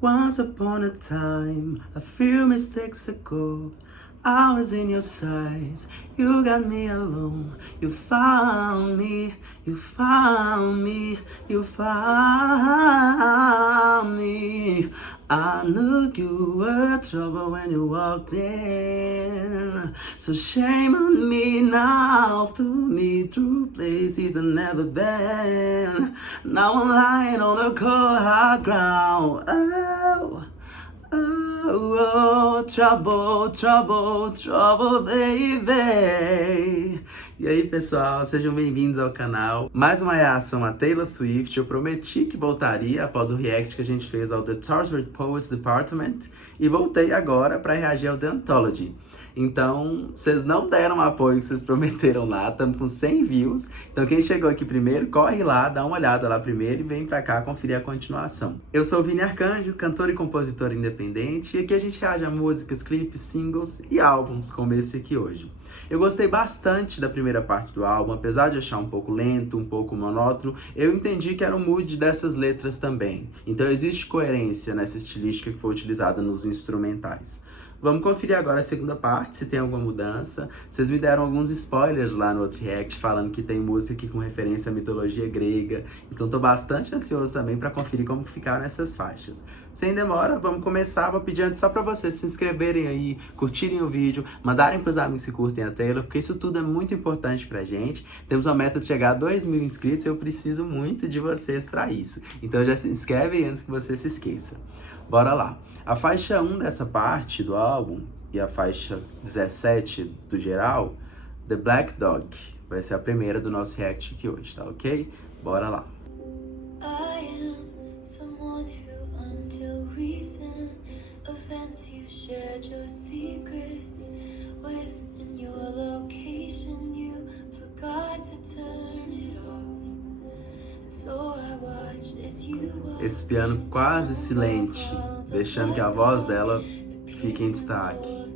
Once upon a time, a few mistakes ago, I was in your sights, you got me alone. You found me, you found me, you found me. I knew you were trouble when you walked in. So shame on me now, threw me through places I've never been. Now I'm lying on the cold hard ground. Oh, oh, oh, trouble, trouble, trouble, baby. E aí, pessoal, sejam bem-vindos ao canal. Mais uma reação a Taylor Swift. Eu prometi que voltaria após o react que a gente fez ao The Tortured Poets Department e voltei agora para reagir ao The Anthology. Então, vocês não deram o apoio que vocês prometeram lá, estamos com 100 views. Então quem chegou aqui primeiro, corre lá, dá uma olhada lá primeiro e vem pra cá conferir a continuação. Eu sou o Vini Arcanjo, cantor e compositor independente, e aqui a gente reage a músicas, clipes, singles e álbuns, como esse aqui hoje. Eu gostei bastante da primeira parte do álbum, apesar de achar um pouco lento, um pouco monótono, eu entendi que era o mood dessas letras também. Então existe coerência nessa estilística que foi utilizada nos instrumentais. Vamos conferir agora a segunda parte, se tem alguma mudança. Vocês me deram alguns spoilers lá no outro react, falando que tem música aqui com referência à mitologia grega. Então tô bastante ansioso também para conferir como ficaram essas faixas. Sem demora, vamos começar. Vou pedir antes só para vocês se inscreverem aí, curtirem o vídeo, mandarem pros amigos que curtem a Taylor, porque isso tudo é muito importante pra gente. Temos uma meta de chegar a 2.000 inscritos e eu preciso muito de vocês para isso. Então já se inscreve antes que você se esqueça. Bora lá. A faixa 1 dessa parte do álbum e a faixa 17 do geral, The Black Dog, vai ser a primeira do nosso react aqui hoje, tá ok? Bora lá. I am someone who until recent events you shared your secrets with. In your location you forgot to turn it off. Esse piano quase silente, deixando que a voz dela fique em destaque.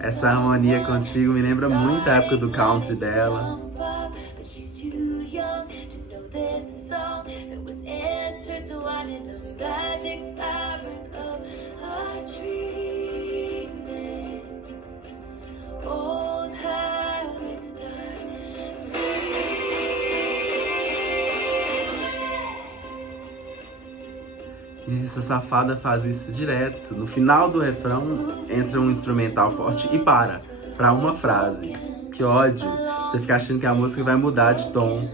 Essa harmonia consigo me lembra muito a época do country dela. E essa safada faz isso direto. No final do refrão entra um instrumental forte e para uma frase. Que ódio. Você fica achando que a música vai mudar de tom.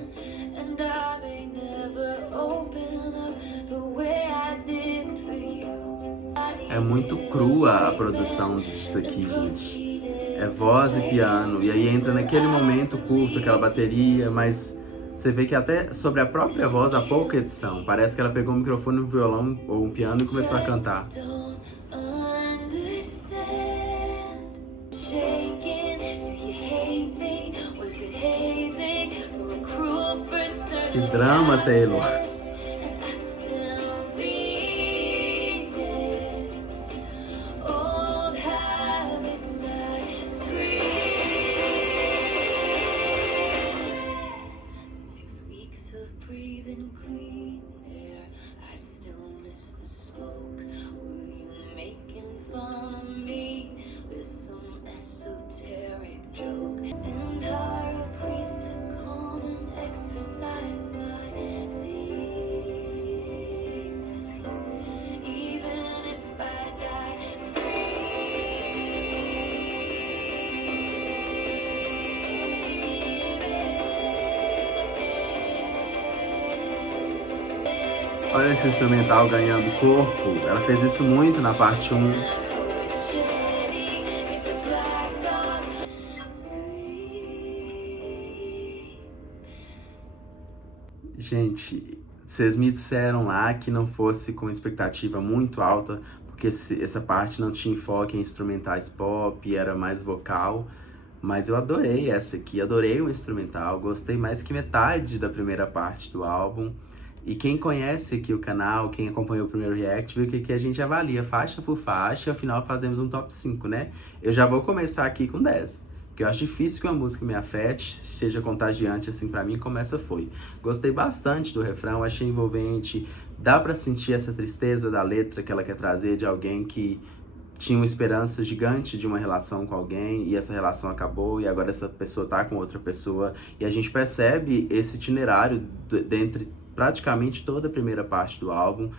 É muito crua a produção disso aqui, gente. É voz e piano, e aí entra naquele momento curto, aquela bateria, mas você vê que até sobre a própria voz há pouca edição. Parece que ela pegou um microfone, um violão ou um piano e começou a cantar. Que drama, Taylor! Olha esse instrumental ganhando corpo. Ela fez isso muito na parte 1. Gente, vocês me disseram lá que não fosse com expectativa muito alta, porque essa parte não tinha enfoque em instrumentais pop, era mais vocal. Mas eu adorei essa aqui, adorei o instrumental, gostei mais que metade da primeira parte do álbum. E quem conhece aqui o canal, quem acompanhou o primeiro react, viu que aqui a gente avalia faixa por faixa, afinal fazemos um top 5, né? Eu já vou começar aqui com 10, porque eu acho difícil que uma música me afete, seja contagiante assim pra mim, como essa foi. Gostei bastante do refrão, achei envolvente, dá pra sentir essa tristeza da letra que ela quer trazer de alguém que tinha uma esperança gigante de uma relação com alguém e essa relação acabou e agora essa pessoa tá com outra pessoa. E a gente percebe esse itinerário dentre praticamente toda a primeira parte do álbum,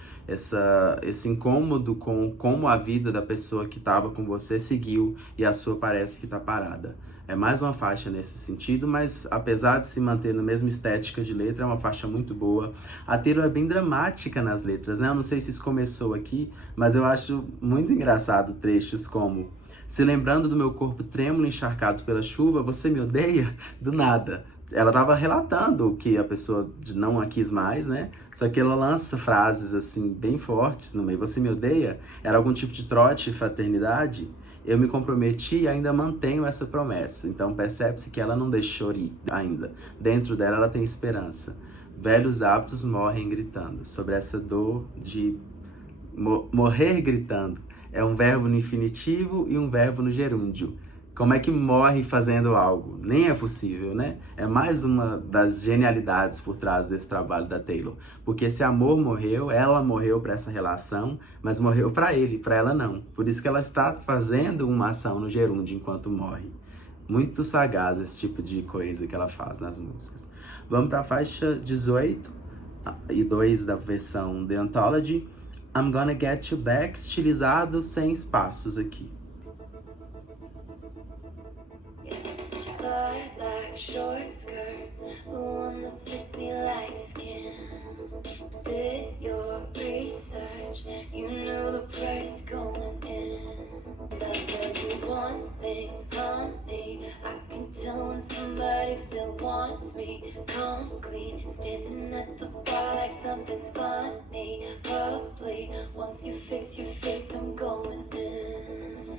esse incômodo com como a vida da pessoa que estava com você seguiu e a sua parece que tá parada. É mais uma faixa nesse sentido, mas apesar de se manter na mesma estética de letra, é uma faixa muito boa. A Taylor é bem dramática nas letras, né? Eu não sei se isso começou aqui, mas eu acho muito engraçado trechos como: se lembrando do meu corpo trêmulo encharcado pela chuva, você me odeia? Do nada. Ela tava relatando que a pessoa não a quis mais, né? Só que ela lança frases, assim, bem fortes no meio. Você me odeia? Era algum tipo de trote, fraternidade? Eu me comprometi e ainda mantenho essa promessa. Então percebe-se que ela não deixou ir ainda. Dentro dela ela tem esperança. Velhos hábitos morrem gritando. Sobre essa dor de morrer gritando. É um verbo no infinitivo e um verbo no gerúndio. Como é que morre fazendo algo? Nem é possível, né? É mais uma das genialidades por trás desse trabalho da Taylor. Porque esse amor morreu, ela morreu para essa relação, mas morreu para ele, para ela não. Por isso que ela está fazendo uma ação no gerúndio enquanto morre. Muito sagaz esse tipo de coisa que ela faz nas músicas. Vamos para a faixa 18 e 2 da versão The Anthology. I'm Gonna Get You Back, estilizado sem espaços aqui. Like short skirt, the one that fits me like skin. Did your research, you knew the price going in. I'll tell you one thing, honey, I can tell when somebody still wants me. Come clean, standing at the bar like something's funny. Probably once you fix your face, I'm going in.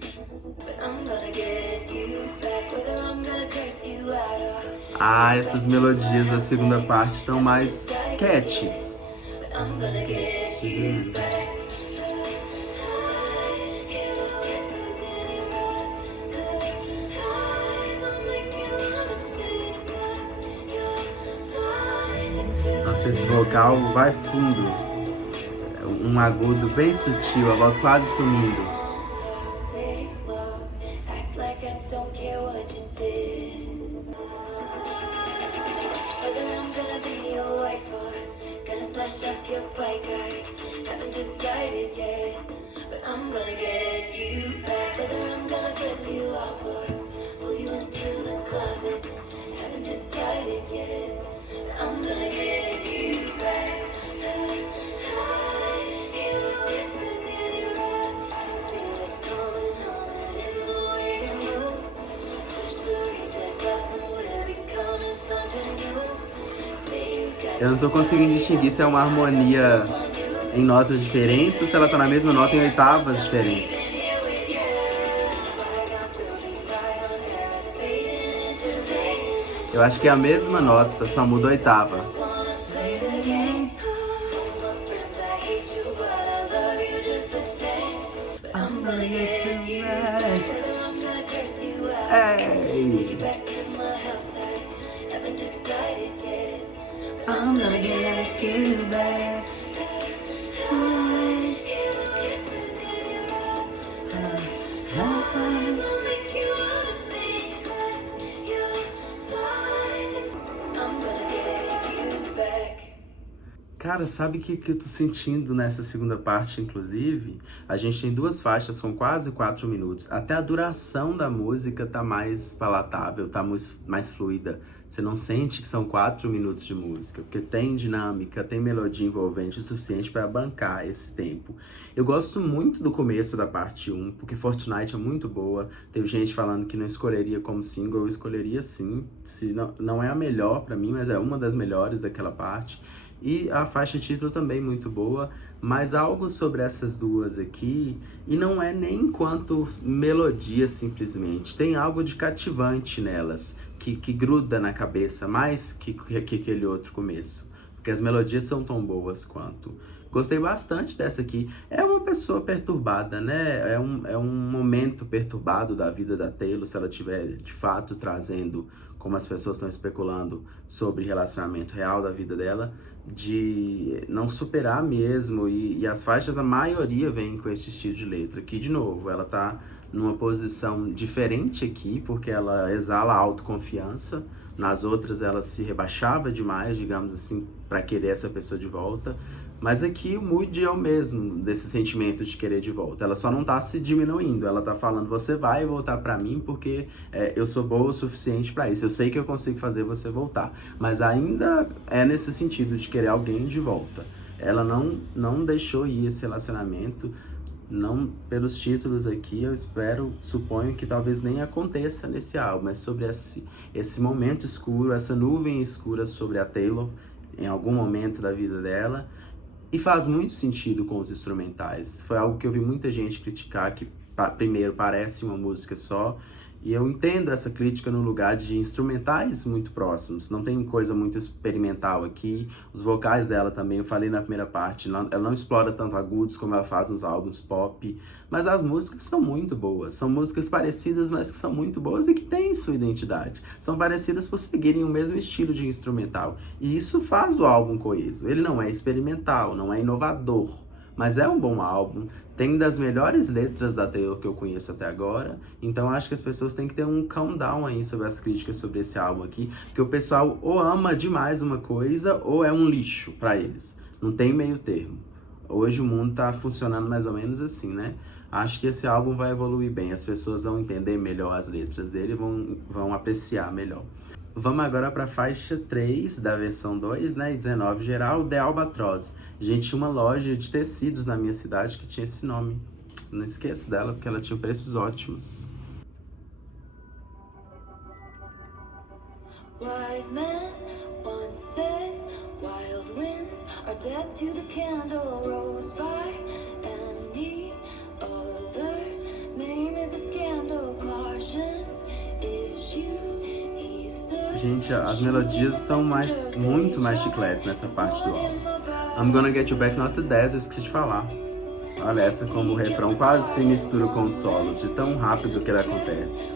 But I'm gonna get you back, whether I'm gonna curse you out or... Ah, essas melodias da segunda parte estão mais catchies. But I'm gonna get you back. Nossa, esse vocal vai fundo. Um agudo bem sutil, a voz quase sumindo. Eu não tô conseguindo distinguir se é uma harmonia em notas diferentes ou se ela tá na mesma nota em oitavas diferentes. Eu acho que é a mesma nota, só muda a oitava. Hey. I'm gonna get you back. Cara, sabe o que eu tô sentindo nessa segunda parte, inclusive? A gente tem duas faixas com quase 4 minutos. Até a duração da música tá mais palatável, tá mais fluida. Você não sente que são 4 minutos de música, porque tem dinâmica, tem melodia envolvente o suficiente para bancar esse tempo. Eu gosto muito do começo da parte 1, porque Fortnite é muito boa. Teve gente falando que não escolheria como single, eu escolheria sim. Se não é a melhor para mim, mas é uma das melhores daquela parte. E a faixa título também muito boa, mas algo sobre essas duas aqui, e não é nem enquanto melodia simplesmente, tem algo de cativante nelas, que gruda na cabeça, mais que aquele outro começo. porque as melodias são tão boas quanto. Gostei bastante dessa aqui. É uma pessoa perturbada, né? É um momento perturbado da vida da Taylor, se ela estiver de fato trazendo, como as pessoas estão especulando, sobre relacionamento real da vida dela, de não superar mesmo. E as faixas, a maioria vem com esse estilo de letra. Aqui, de novo, ela tá numa posição diferente aqui, porque ela exala autoconfiança. Nas outras, ela se rebaixava demais, digamos assim, para querer essa pessoa de volta. Mas aqui o mood é o mesmo, desse sentimento de querer de volta. Ela só não tá se diminuindo, ela tá falando, você vai voltar pra mim porque eu sou boa o suficiente pra isso. Eu sei que eu consigo fazer você voltar. Mas ainda é nesse sentido de querer alguém de volta. Ela não deixou ir esse relacionamento, não pelos títulos aqui, eu suponho que talvez nem aconteça nesse álbum. É sobre esse momento escuro, essa nuvem escura sobre a Taylor, em algum momento da vida dela. E faz muito sentido com os instrumentais. Foi algo que eu vi muita gente criticar, que primeiro parece uma música só, e eu entendo essa crítica no lugar de instrumentais muito próximos. Não tem coisa muito experimental aqui. Os vocais dela também, eu falei na primeira parte, ela não explora tanto agudos como ela faz nos álbuns pop, mas as músicas são muito boas. São músicas parecidas, mas que são muito boas e que têm sua identidade. São parecidas por seguirem o mesmo estilo de instrumental. E isso faz o álbum coeso. Ele não é experimental, não é inovador, mas é um bom álbum. Tem das melhores letras da Taylor que eu conheço até agora, então acho que as pessoas têm que ter um countdown aí sobre as críticas sobre esse álbum aqui, porque o pessoal ou ama demais uma coisa ou é um lixo pra eles. Não tem meio termo. Hoje o mundo tá funcionando mais ou menos assim, né? Acho que esse álbum vai evoluir bem, as pessoas vão entender melhor as letras dele, vão apreciar melhor. Vamos agora para a faixa 3 da versão 2, né, e 19 geral, The Albatross. Gente, tinha uma loja de tecidos na minha cidade que tinha esse nome. Não esqueço dela, porque ela tinha preços ótimos. Wise men once said, wild winds are death to the candle, rose by any other name is a scandal, cautions issue. Gente, as melodias estão muito mais chicletes nessa parte do álbum. I'm Gonna Get You Back Not 10, eu esqueci de falar. Olha essa como o refrão quase se mistura com os solos, de tão rápido que ele acontece.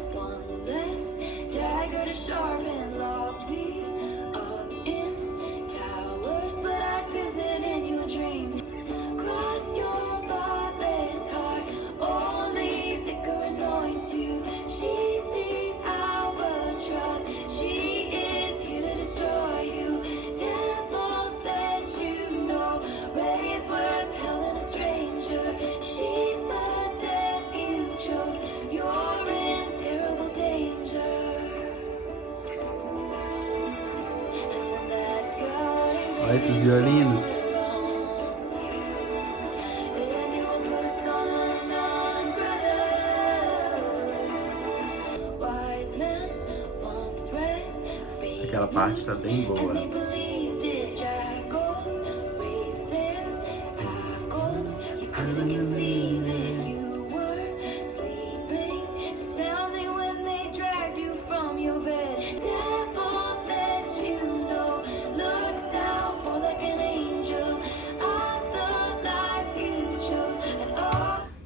Olha esses violinos. Aquela parte tá bem boa.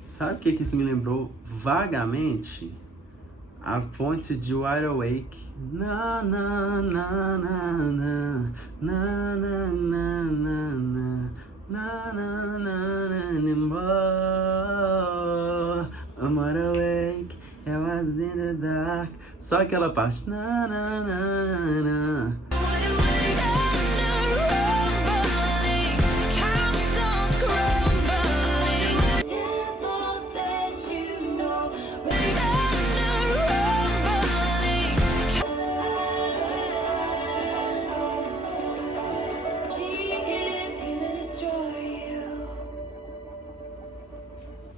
Sabe o que isso me lembrou vagamente? A fonte de Wide Awake. Na na na na na na na na na na na na anymore. I'm wide awake, I was in the dark. Só aquela parte. Na na na na.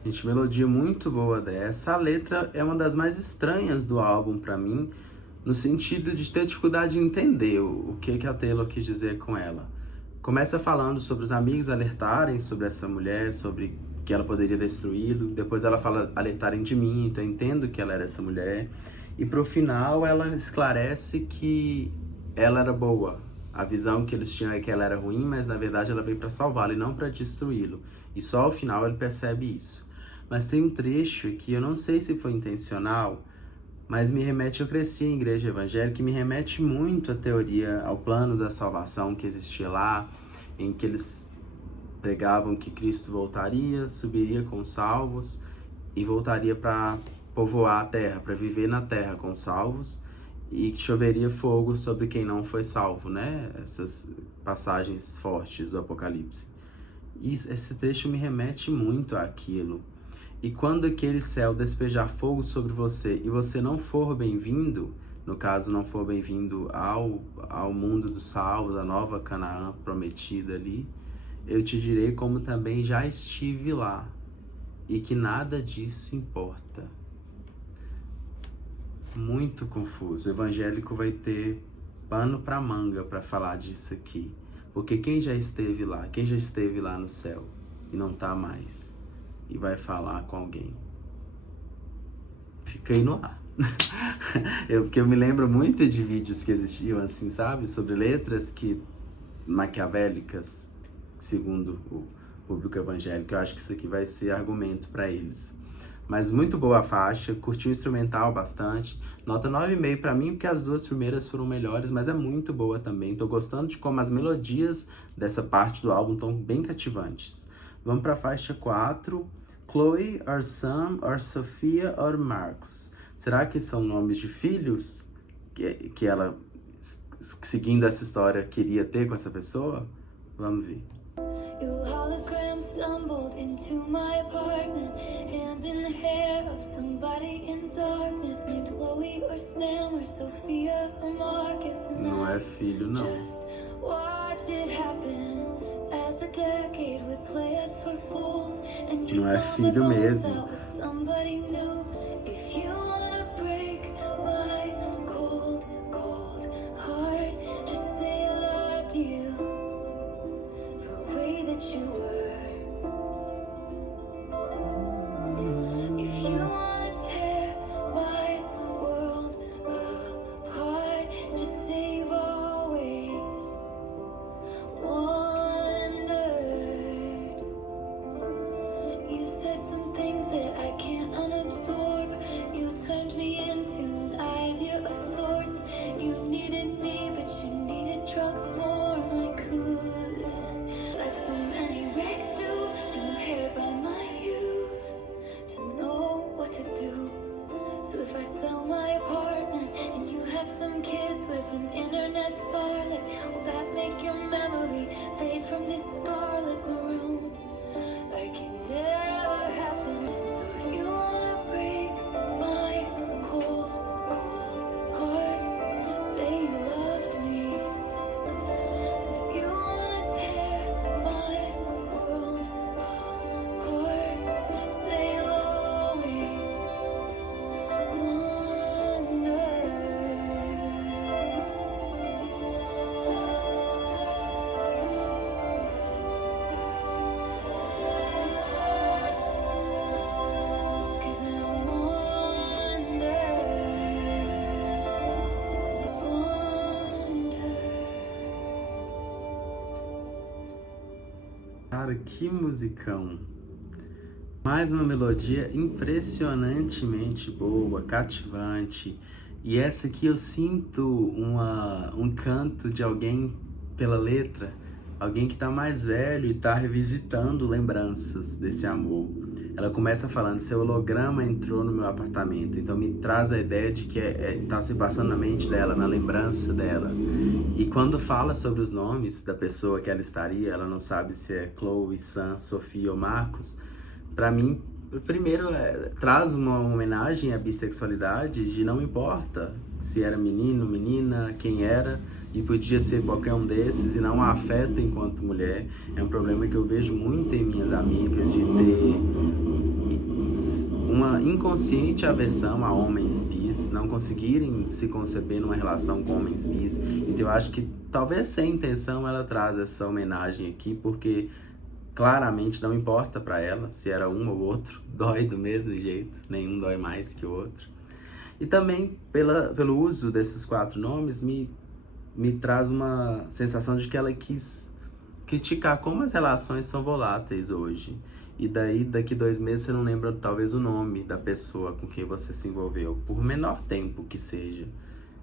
Gente, melodia muito boa dessa. A letra é uma das mais estranhas do álbum pra mim, no sentido de ter dificuldade em entender o que a Taylor quis dizer com ela. Começa falando sobre os amigos alertarem sobre essa mulher, sobre que ela poderia destruí-lo. Depois ela fala alertarem de mim, então eu entendo que ela era essa mulher. E pro final ela esclarece que ela era boa, A visão que eles tinham é que ela era ruim, mas na verdade ela veio para salvá-lo e não para destruí-lo. E só ao final ele percebe isso. Mas tem um trecho que eu não sei se foi intencional, mas me remete, eu cresci em igreja evangélica, e me remete muito à teoria, ao plano da salvação que existia lá, em que eles pregavam que Cristo voltaria, subiria com os salvos e voltaria para povoar a terra, para viver na terra com os salvos, e que choveria fogo sobre quem não foi salvo, né? Essas passagens fortes do Apocalipse. E esse trecho me remete muito àquilo. E quando aquele céu despejar fogo sobre você e você não for bem-vindo, no caso não for bem-vindo ao mundo dos salvos, a nova Canaã prometida ali, eu te direi como também já estive lá, e que nada disso importa. Muito confuso. O evangélico vai ter pano para manga para falar disso aqui. Porque quem já esteve lá no céu e não tá mais, e vai falar com alguém? Fiquei no ar. Porque eu me lembro muito de vídeos que existiam assim, sabe? Sobre letras que maquiavélicas, segundo o público evangélico. Eu acho que isso aqui vai ser argumento para eles. Mas muito boa a faixa, curti o instrumental bastante. Nota 9,5 para mim, porque as duas primeiras foram melhores, mas é muito boa também. Tô gostando de como as melodias dessa parte do álbum estão bem cativantes. Vamos para a faixa 4. Chloe, or Sam, or Sofia, or Marcos. Será que são nomes de filhos que ela, seguindo essa história, queria ter com essa pessoa? Vamos ver. Your hologram stumbled into my apartment, hands in the hair of somebody in darkness, named Chloe or Sam or Sophia or Marcus. Não é filho, não. Just watched it happen as the decade would play us for fools, and you Não é saw filho my mesmo. bones out with somebody new. If you wanna break my cold, cold heart, just say I loved you the way that you were. If you wanna tear my world apart, just say you've always wondered. You said some things that I can't unabsorb. You turned me into an idea of sorts. You needed me, but you needed drugs more, and I couldn't, like so many wrecks do, to inherit by my youth, to know what to do. So if I sell my apartment and you have some kids with an internet starlet, will that make your memory fade from this scarlet maroon? Like it never happened. So if you wanna break my cold, cold heart, say you loved me. If you wanna tear my world apart, say you'll always Cara, que musicão! Mais uma melodia impressionantemente boa, cativante. E essa aqui eu sinto um canto de alguém pela letra, alguém que tá mais velho e tá revisitando lembranças desse amor. Ela começa falando: seu holograma entrou no meu apartamento, então me traz a ideia de que tá se passando na mente dela, na lembrança dela. E quando fala sobre os nomes da pessoa que ela estaria, ela não sabe se é Chloe, Sam, Sofia ou Marcos. Pra mim, primeiro, traz uma homenagem à bissexualidade, de não importa se era menino, menina, quem era, e podia ser qualquer um desses, e não a afeta enquanto mulher. É um problema que eu vejo muito em minhas amigas, de ter uma inconsciente aversão a homens bis, não conseguirem se conceber numa relação com homens bis. Então eu acho que talvez sem intenção ela traz essa homenagem aqui, porque claramente não importa pra ela se era um ou outro, dói do mesmo jeito, nenhum dói mais que o outro. E também pelo uso desses 4 nomes me me traz uma sensação de que ela quis criticar como as relações são voláteis hoje. E daí, daqui 2 meses, você não lembra talvez o nome da pessoa com quem você se envolveu, por menor tempo que seja.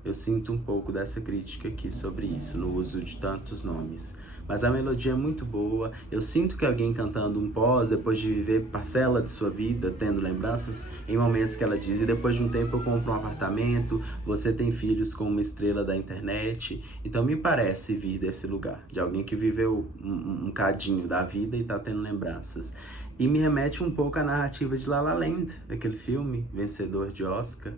Eu sinto um pouco dessa crítica aqui sobre isso, no uso de tantos nomes. Mas a melodia é muito boa, eu sinto que alguém cantando um pós, depois de viver parcela de sua vida, tendo lembranças, em momentos que ela diz, e depois de um tempo eu compro um apartamento, você tem filhos com uma estrela da internet. Então me parece vir desse lugar, de alguém que viveu um cadinho da vida e tá tendo lembranças. E me remete um pouco à narrativa de La La Land, aquele filme, vencedor de Oscar.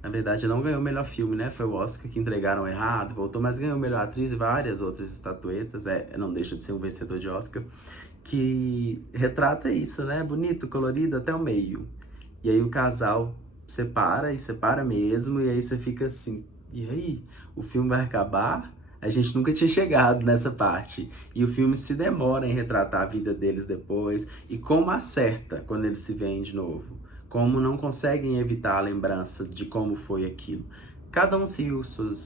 Na verdade, não ganhou o melhor filme, né? Foi o Oscar que entregaram errado, voltou, mas ganhou melhor atriz e várias outras estatuetas. Não deixa de ser um vencedor de Oscar, que retrata isso, né? Bonito, colorido até o meio. E aí o casal separa, e separa mesmo, e aí você fica assim, e aí? O filme vai acabar? A gente nunca tinha chegado nessa parte. E o filme se demora em retratar a vida deles depois, e como acerta quando eles se veem de novo. Como não conseguem evitar a lembrança de como foi aquilo. Cada um seguiu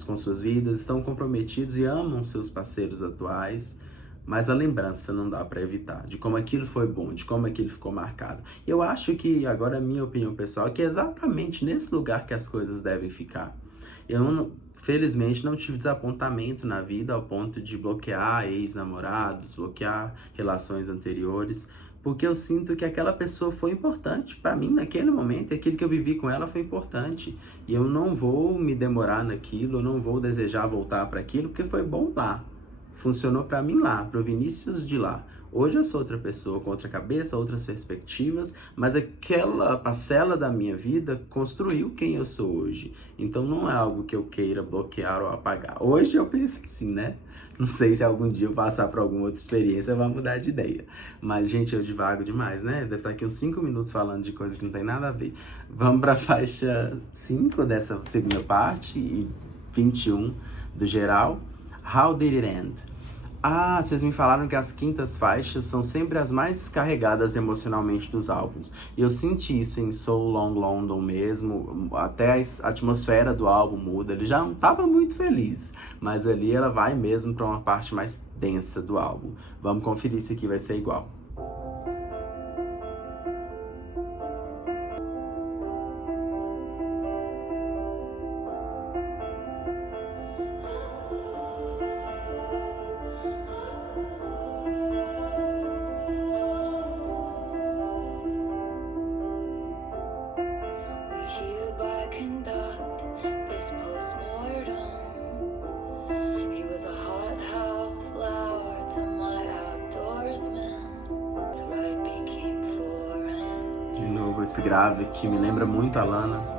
com suas vidas, estão comprometidos e amam seus parceiros atuais, mas a lembrança não dá para evitar, de como aquilo foi bom, de como aquilo ficou marcado. Eu acho que, agora a minha opinião pessoal, é que é exatamente nesse lugar que as coisas devem ficar. Felizmente não tive desapontamento na vida ao ponto de bloquear ex-namorados, bloquear relações anteriores, porque eu sinto que aquela pessoa foi importante para mim naquele momento, e aquilo que eu vivi com ela foi importante. E eu não vou me demorar naquilo, eu não vou desejar voltar para aquilo, porque foi bom lá. Funcionou para mim lá, para o Vinícius de lá. Hoje eu sou outra pessoa, com outra cabeça, outras perspectivas, mas aquela parcela da minha vida construiu quem eu sou hoje. Então não é algo que eu queira bloquear ou apagar. Hoje eu penso que sim, né? Não sei se algum dia eu passar por alguma outra experiência vai mudar de ideia. Mas, gente, eu divago demais, né? Deve estar aqui uns 5 minutos falando de coisa que não tem nada a ver. Vamos para a faixa 5 dessa segunda parte e 21 do geral. How Did It End? Ah, vocês me falaram que as quintas faixas são sempre as mais carregadas emocionalmente dos álbuns. E eu senti isso em So Long London mesmo, até a atmosfera do álbum muda. Ele já não estava muito feliz, mas ali ela vai mesmo para uma parte mais densa do álbum. Vamos conferir se aqui vai ser igual. Esse grave que me lembra muito a Lana.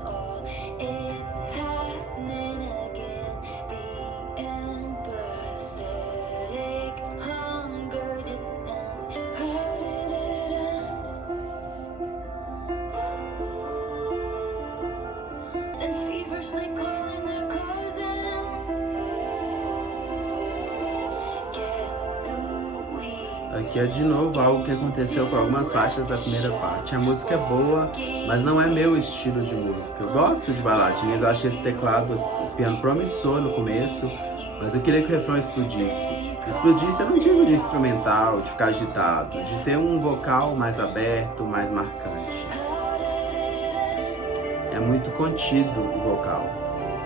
Aqui é de novo algo que aconteceu com algumas faixas da primeira parte. A música é boa, mas não é meu estilo de música. Eu gosto de baladinhas, eu acho esse teclado, esse piano promissor no começo, mas eu queria que o refrão explodisse. Explodisse eu não digo de instrumental, de ficar agitado, de ter um vocal mais aberto, mais marcante. É muito contido o vocal.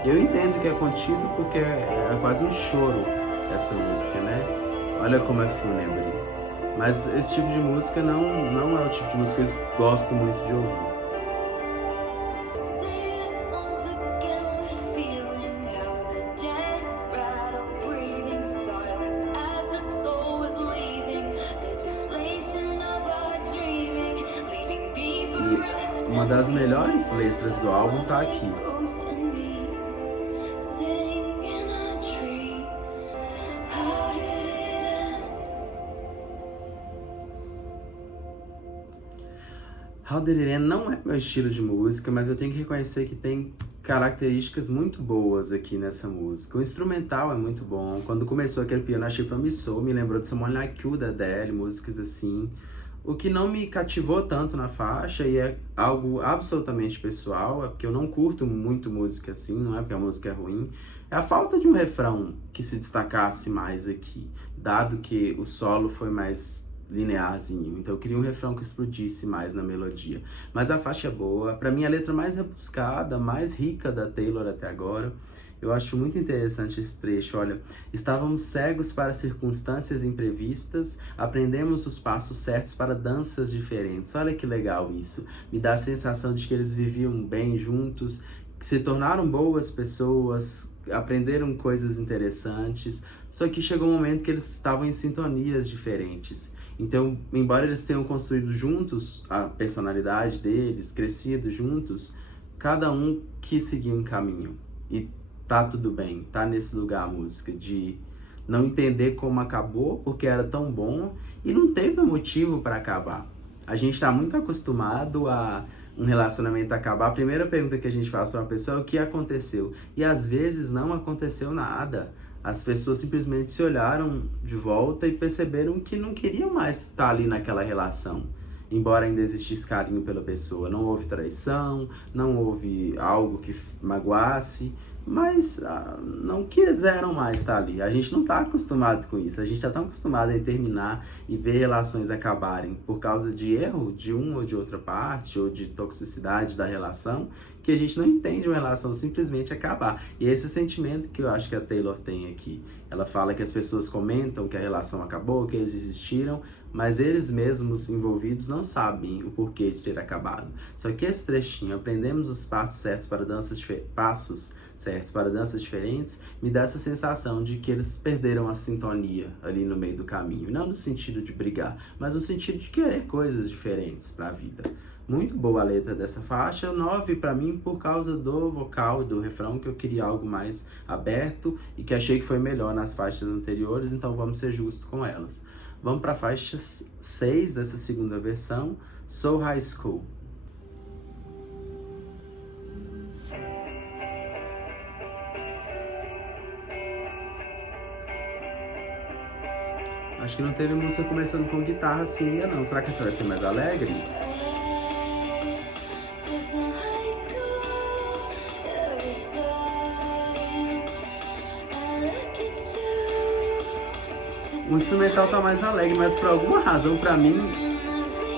Eu entendo que é contido porque é quase um choro essa música, né? Olha como é fúnebre. Mas esse tipo de música não é o tipo de música que eu gosto muito de ouvir. E uma das melhores letras do álbum tá aqui. How Did It End não é meu estilo de música, mas eu tenho que reconhecer que tem características muito boas aqui nessa música. O instrumental é muito bom. Quando começou aquele piano, achei promissor, me lembrou de Someone Like You, da Adele, músicas assim. O que não me cativou tanto na faixa, e é algo absolutamente pessoal, é porque eu não curto muito música assim, não é porque a música é ruim, é a falta de um refrão que se destacasse mais aqui, dado que o solo foi mais linearzinho, então eu queria um refrão que explodisse mais na melodia. Mas a faixa é boa, pra mim a letra mais rebuscada, mais rica da Taylor até agora. Eu acho muito interessante esse trecho, olha. Estávamos cegos para circunstâncias imprevistas, aprendemos os passos certos para danças diferentes. Olha que legal isso. Me dá a sensação de que eles viviam bem juntos, que se tornaram boas pessoas, aprenderam coisas interessantes, só que chegou um momento que eles estavam em sintonias diferentes. Então, embora eles tenham construído juntos a personalidade deles, crescido juntos, cada um quis seguir um caminho. E tá tudo bem, tá nesse lugar a música, de não entender como acabou, porque era tão bom, e não teve motivo para acabar. A gente tá muito acostumado a um relacionamento acabar. A primeira pergunta que a gente faz para uma pessoa é o que aconteceu. E às vezes não aconteceu nada. As pessoas simplesmente se olharam de volta e perceberam que não queriam mais estar ali naquela relação. Embora ainda existisse carinho pela pessoa. Não houve traição, não houve algo que magoasse, mas não quiseram mais estar ali. A gente não está acostumado com isso. A gente está tão acostumado em terminar e ver relações acabarem por causa de erro de uma ou de outra parte, ou de toxicidade da relação, que a gente não entende uma relação simplesmente acabar. E esse sentimento que eu acho que a Taylor tem aqui. Ela fala que as pessoas comentam que a relação acabou, que eles desistiram, mas eles mesmos envolvidos não sabem o porquê de ter acabado. Só que esse trechinho, aprendemos os passos certos para danças diferentes, me dá essa sensação de que eles perderam a sintonia ali no meio do caminho. Não no sentido de brigar, mas no sentido de querer coisas diferentes para a vida. Muito boa a letra dessa faixa, 9 para mim por causa do vocal, do refrão, que eu queria algo mais aberto e que achei que foi melhor nas faixas anteriores, então vamos ser justos com elas. Vamos para a faixa 6 dessa segunda versão, So High School. Acho que não teve música começando com guitarra assim ainda não. Será que essa vai ser mais alegre? O instrumental tá mais alegre, mas por alguma razão, pra mim,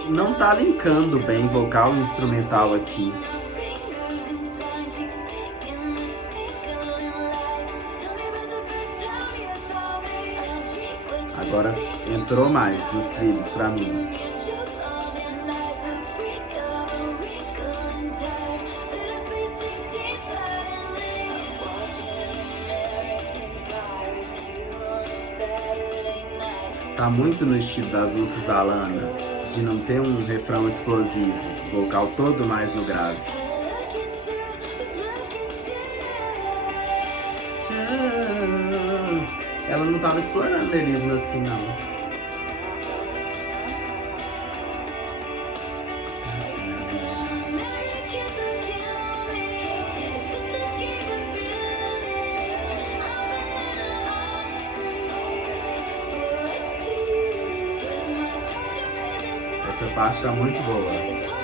não tá linkando bem vocal e instrumental aqui. Agora entrou mais nos trilhos pra mim. Tá muito no estilo das músicas da Lana, de não ter um refrão explosivo, vocal todo mais no grave. Ela não tava explorando melisma assim, não. Essa parte tá muito boa.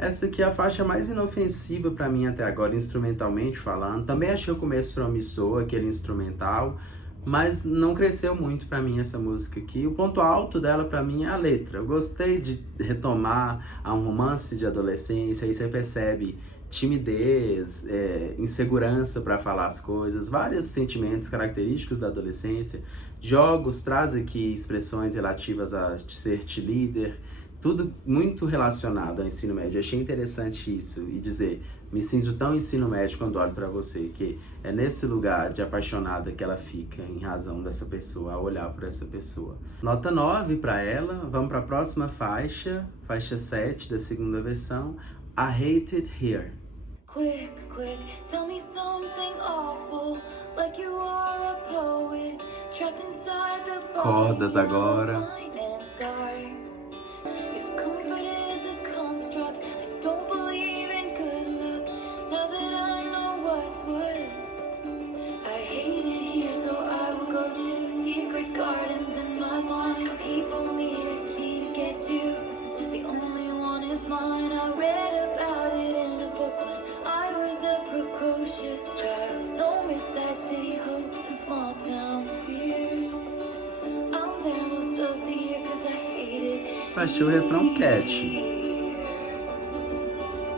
Essa aqui é a faixa mais inofensiva pra mim até agora, instrumentalmente falando. Também achei o começo promissor, aquele instrumental, mas não cresceu muito pra mim essa música aqui. O ponto alto dela pra mim é a letra. Eu gostei de retomar a um romance de adolescência, aí você percebe timidez, insegurança pra falar as coisas, vários sentimentos característicos da adolescência. Jogos traz aqui expressões relativas a ser cheerleader, tudo muito relacionado ao ensino médio. Eu achei interessante isso e dizer, me sinto tão ensino médio quando olho pra você, que é nesse lugar de apaixonada que ela fica em razão dessa pessoa, ao olhar por essa pessoa. Nota 9 pra ela. Vamos pra próxima faixa, faixa 7 da segunda versão, I Hate It Here. Quick, quick, tell me something awful, like you are a poet, trapped inside the Cordas body of agora. a finance guy. If comfort is a construct, I don't believe in good luck, now that I know what's what. I hate it here, so I will go to secret gardens in my mind. People need a key to get to, the only one is mine. I read about it in a book when I was a precocious child. No mid-sized city hopes and small town fears. I'm there most of the year cause I hate it. Achei o refrão cat.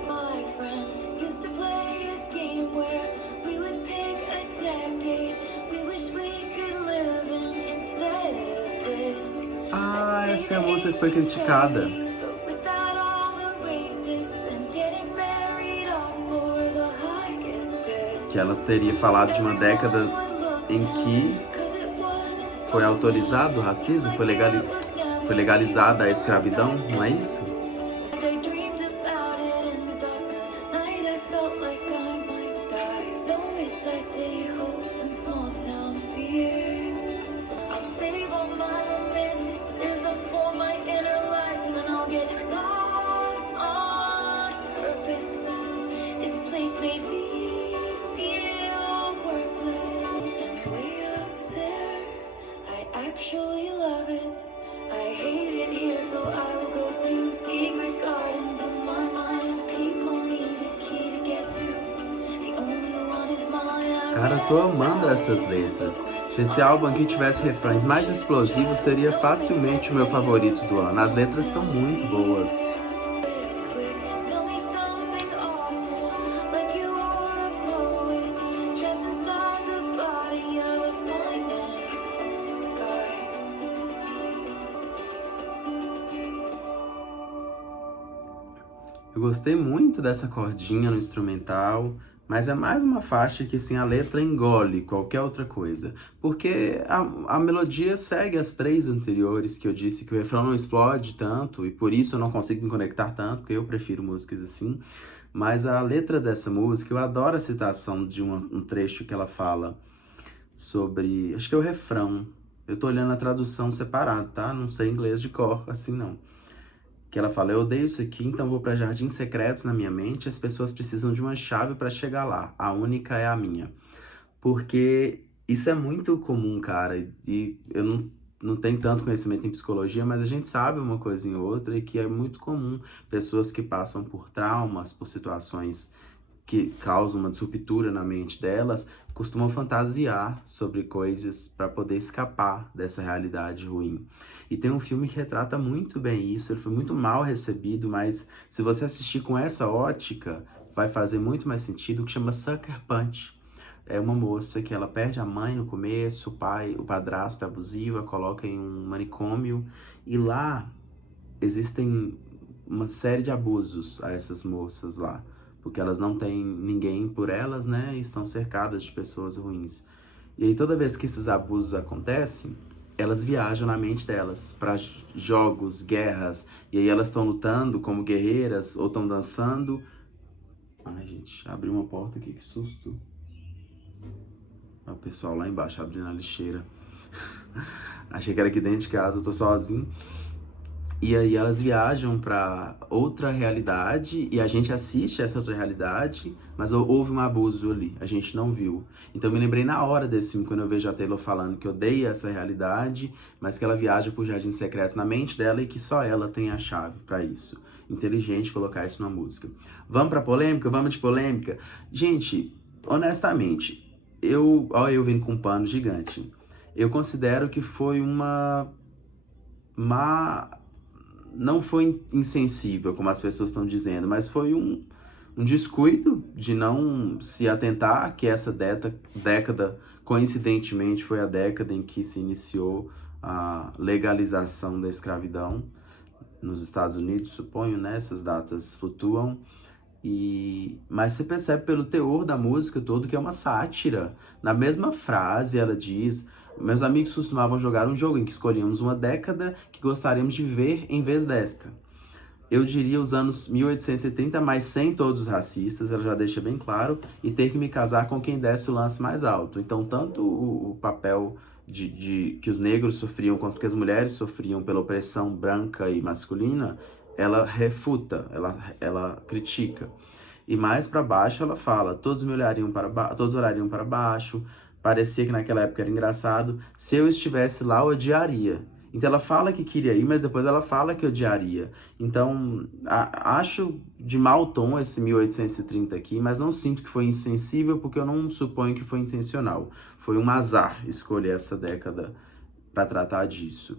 My friends used to play a game where we would pick a decade we wish we could live in instead of this. Ah, essa é a música que foi criticada. But without all the races and getting married off for the highest bid. Que ela teria falado de uma década em que foi autorizado o racismo, foi legalizada a escravidão, não é isso? I dreamed about it in the dark. The night I felt like I might die. No mid-sized city hopes and small town fears. I'll save all my romanticism for my inner life, and I'll get lost on purpose. This place made me feel worthless. And way up there, I actually love it. I hate it here, so I will go to secret gardens in my mind. People need a key to get to. The only one is mine. Cara, eu tô amando essas letras. Se esse álbum aqui tivesse refrões mais explosivos, seria facilmente o meu favorito do ano. As letras estão muito boas. Tell me something awful, like you are a poet, trapped inside the body of a finance guy. Eu gostei muito dessa cordinha no instrumental, mas é mais uma faixa que assim, a letra engole qualquer outra coisa. Porque a melodia segue as três anteriores, que eu disse que o refrão não explode tanto, e por isso eu não consigo me conectar tanto, porque eu prefiro músicas assim. Mas a letra dessa música, eu adoro a citação de um trecho que ela fala sobre... Acho que é o refrão. Eu tô olhando a tradução separada, tá? Não sei inglês de cor, assim não. Que ela fala, eu odeio isso aqui, então vou para jardins secretos na minha mente, as pessoas precisam de uma chave para chegar lá, a única é a minha. Porque isso é muito comum, cara, e eu não tenho tanto conhecimento em psicologia, mas a gente sabe uma coisa em outra, e que é muito comum pessoas que passam por traumas, por situações que causam uma disruptura na mente delas, costumam fantasiar sobre coisas para poder escapar dessa realidade ruim. E tem um filme que retrata muito bem isso, ele foi muito mal recebido, mas se você assistir com essa ótica, vai fazer muito mais sentido, que chama Sucker Punch. É uma moça que ela perde a mãe no começo, o padrasto é abusivo, a coloca em um manicômio, e lá existem uma série de abusos a essas moças lá, porque elas não têm ninguém por elas, né, e estão cercadas de pessoas ruins. E aí toda vez que esses abusos acontecem, elas viajam na mente delas para jogos, guerras, e aí elas estão lutando como guerreiras ou estão dançando. Ai, gente, abriu uma porta aqui, que susto. O pessoal lá embaixo abrindo a lixeira. Achei que era aqui dentro de casa, eu tô sozinho. E aí elas viajam para outra realidade e a gente assiste essa outra realidade, mas houve um abuso ali, a gente não viu. Então eu me lembrei na hora desse filme, quando eu vejo a Taylor falando que odeia essa realidade, mas que ela viaja por jardins secretos na mente dela e que só ela tem a chave para isso. Inteligente colocar isso na música. Vamos pra polêmica? Vamos de polêmica? Gente, honestamente, olha eu vindo com um pano gigante. Eu considero que foi não foi insensível, como as pessoas estão dizendo, mas foi um descuido de não se atentar que essa década, coincidentemente, foi a década em que se iniciou a legalização da escravidão. nos Estados Unidos, suponho, né? Essas datas flutuam. Mas você percebe pelo teor da música todo que é uma sátira. Na mesma frase ela diz: meus amigos costumavam jogar um jogo em que escolhíamos uma década que gostaríamos de viver em vez desta. Eu diria os anos 1830, mas sem todos os racistas, ela já deixa bem claro, e ter que me casar com quem desse o lance mais alto. Então, tanto o papel de que os negros sofriam, quanto que as mulheres sofriam pela opressão branca e masculina, ela refuta, ela critica. E mais para baixo ela fala: todos olhariam para baixo, parecia que naquela época era engraçado, se eu estivesse lá eu odiaria. Então ela fala que queria ir, mas depois ela fala que odiaria. Então, acho de mau tom esse 1830 aqui, mas não sinto que foi insensível, porque eu não suponho que foi intencional. Foi um azar escolher essa década para tratar disso.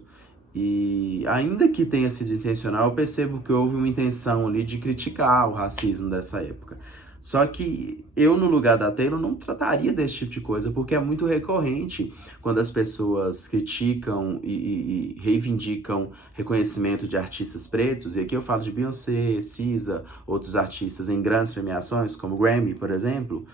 E ainda que tenha sido intencional, eu percebo que houve uma intenção ali de criticar o racismo dessa época. Só que eu, no lugar da Taylor, não trataria desse tipo de coisa, porque é muito recorrente quando as pessoas criticam e reivindicam reconhecimento de artistas pretos, e aqui eu falo de Beyoncé, SZA, outros artistas em grandes premiações, como Grammy, por exemplo,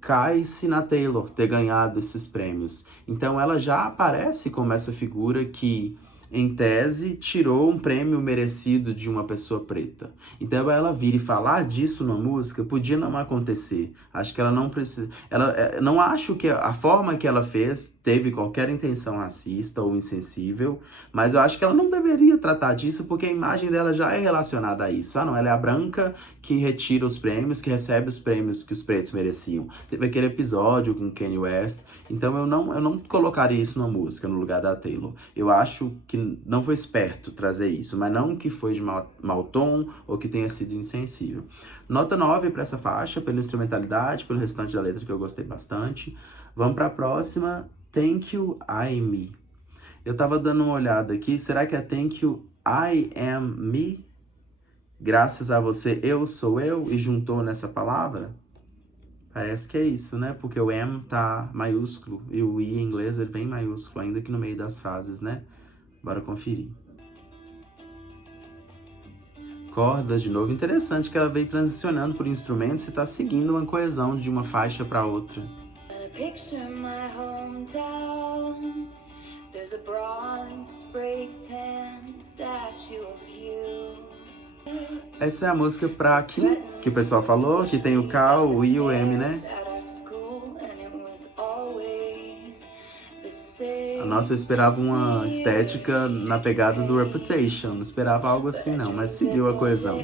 cai-se na Taylor ter ganhado esses prêmios. Então ela já aparece como essa figura que, em tese, tirou um prêmio merecido de uma pessoa preta. Então ela vir e falar disso na música podia não acontecer. Acho que ela não precisa... não acho que a forma que ela fez teve qualquer intenção racista ou insensível, mas eu acho que ela não deveria tratar disso, porque a imagem dela já é relacionada a isso. Ah, não, ela é a branca que retira os prêmios, que recebe os prêmios que os pretos mereciam. Teve aquele episódio com Kanye West. Então eu não colocaria isso na música, no lugar da Taylor. Eu acho que não foi esperto trazer isso, mas não que foi de mau tom ou que tenha sido insensível. Nota 9 para essa faixa, pela instrumentalidade, pelo restante da letra que eu gostei bastante. Vamos para a próxima, Thank You, I Me. Eu tava dando uma olhada aqui, será que é Thank You, I Am Me? Graças a você, eu sou eu, e juntou nessa palavra? Parece que é isso, né? Porque o am tá maiúsculo e o I em inglês ele vem maiúsculo, ainda que no meio das frases, né? Bora conferir. Cordas, de novo, interessante que ela veio transicionando por instrumentos e tá seguindo uma coesão de uma faixa para outra. Essa é a música pra Kim, que o pessoal falou, que tem o K, o I e o M, né? Nossa, eu esperava uma estética na pegada do Reputation, não esperava algo assim não, mas seguiu a coesão.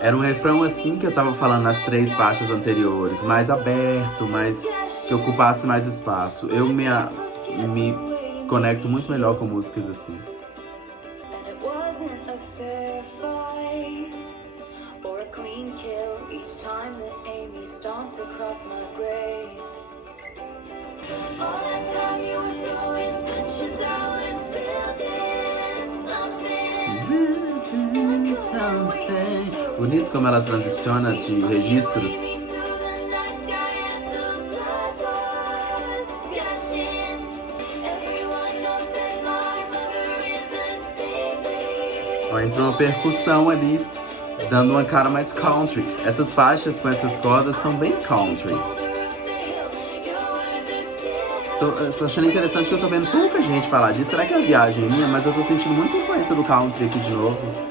Era um refrão assim que eu tava falando nas 3 faixas anteriores, mais aberto, que ocupasse mais espaço. Eu me conecto muito melhor com músicas assim. Bonito como ela transiciona de registros. Ó, entrou uma percussão ali, dando uma cara mais country. Essas faixas com essas cordas estão bem country. Tô achando interessante que eu tô vendo pouca gente falar disso. Será que é uma viagem minha? Mas eu tô sentindo muita influência do country aqui de novo.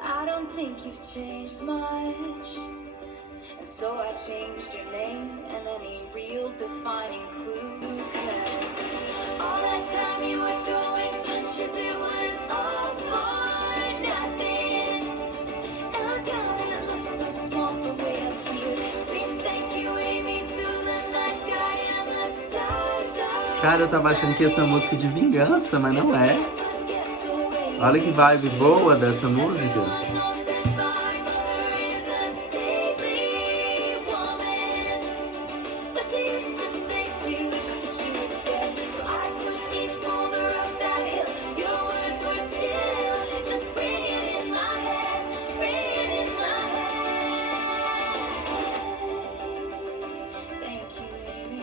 I don't think you've changed much, and so I changed your name and any real defining clue. 'Cause all that time you were throwing punches, it was all for nothing. And down it looks so small from way up here. Scream thank you, Amy, to the night sky and the stars. Cara, eu tava achando que ia ser uma música de vingança, mas não é. Olha que vibe boa dessa música.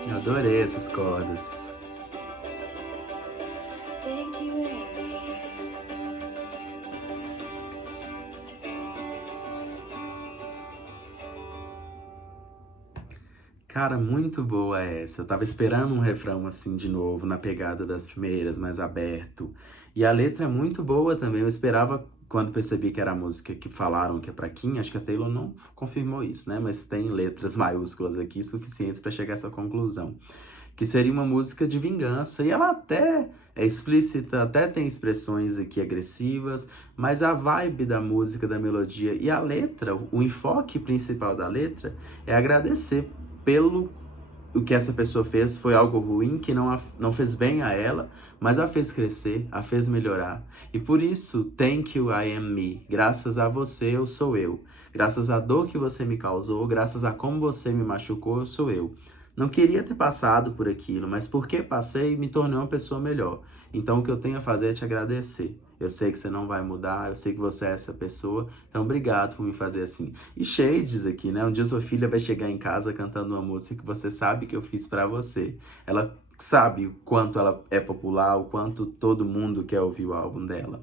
Eu adorei essas cordas. Thank you, Amy. Cara, muito boa essa. Eu tava esperando um refrão assim de novo, na pegada das primeiras, mais aberto. E a letra é muito boa também. Eu esperava, quando percebi que era a música que falaram que é pra Kim, acho que a Taylor não confirmou isso, né? Mas tem letras maiúsculas aqui suficientes pra chegar a essa conclusão. Que seria uma música de vingança. E ela até é explícita, até tem expressões aqui agressivas, mas a vibe da música, da melodia e a letra, o enfoque principal da letra é agradecer pelo o que essa pessoa fez. Foi algo ruim que não fez bem a ela, mas a fez crescer, a fez melhorar. E por isso, thank you, I am me. Graças a você, eu sou eu. Graças à dor que você me causou, graças a como você me machucou, eu sou eu. Não queria ter passado por aquilo, mas porque passei, me tornei uma pessoa melhor. Então o que eu tenho a fazer é te agradecer. Eu sei que você não vai mudar, eu sei que você é essa pessoa, então obrigado por me fazer assim. E Shades aqui, né? Um dia sua filha vai chegar em casa cantando uma música que você sabe que eu fiz pra você. Ela sabe o quanto ela é popular, o quanto todo mundo quer ouvir o álbum dela.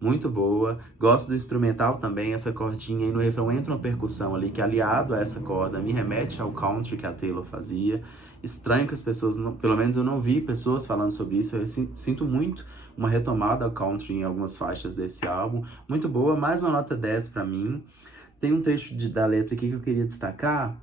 Muito boa. Gosto do instrumental também, essa cordinha aí no refrão entra uma percussão ali que aliado a essa corda me remete ao country que a Taylor fazia. Estranho que as pessoas, pelo menos eu não vi pessoas falando sobre isso, eu sinto muito uma retomada ao country em algumas faixas desse álbum. Muito boa, mais uma nota 10 pra mim. Tem um trecho da letra aqui que eu queria destacar,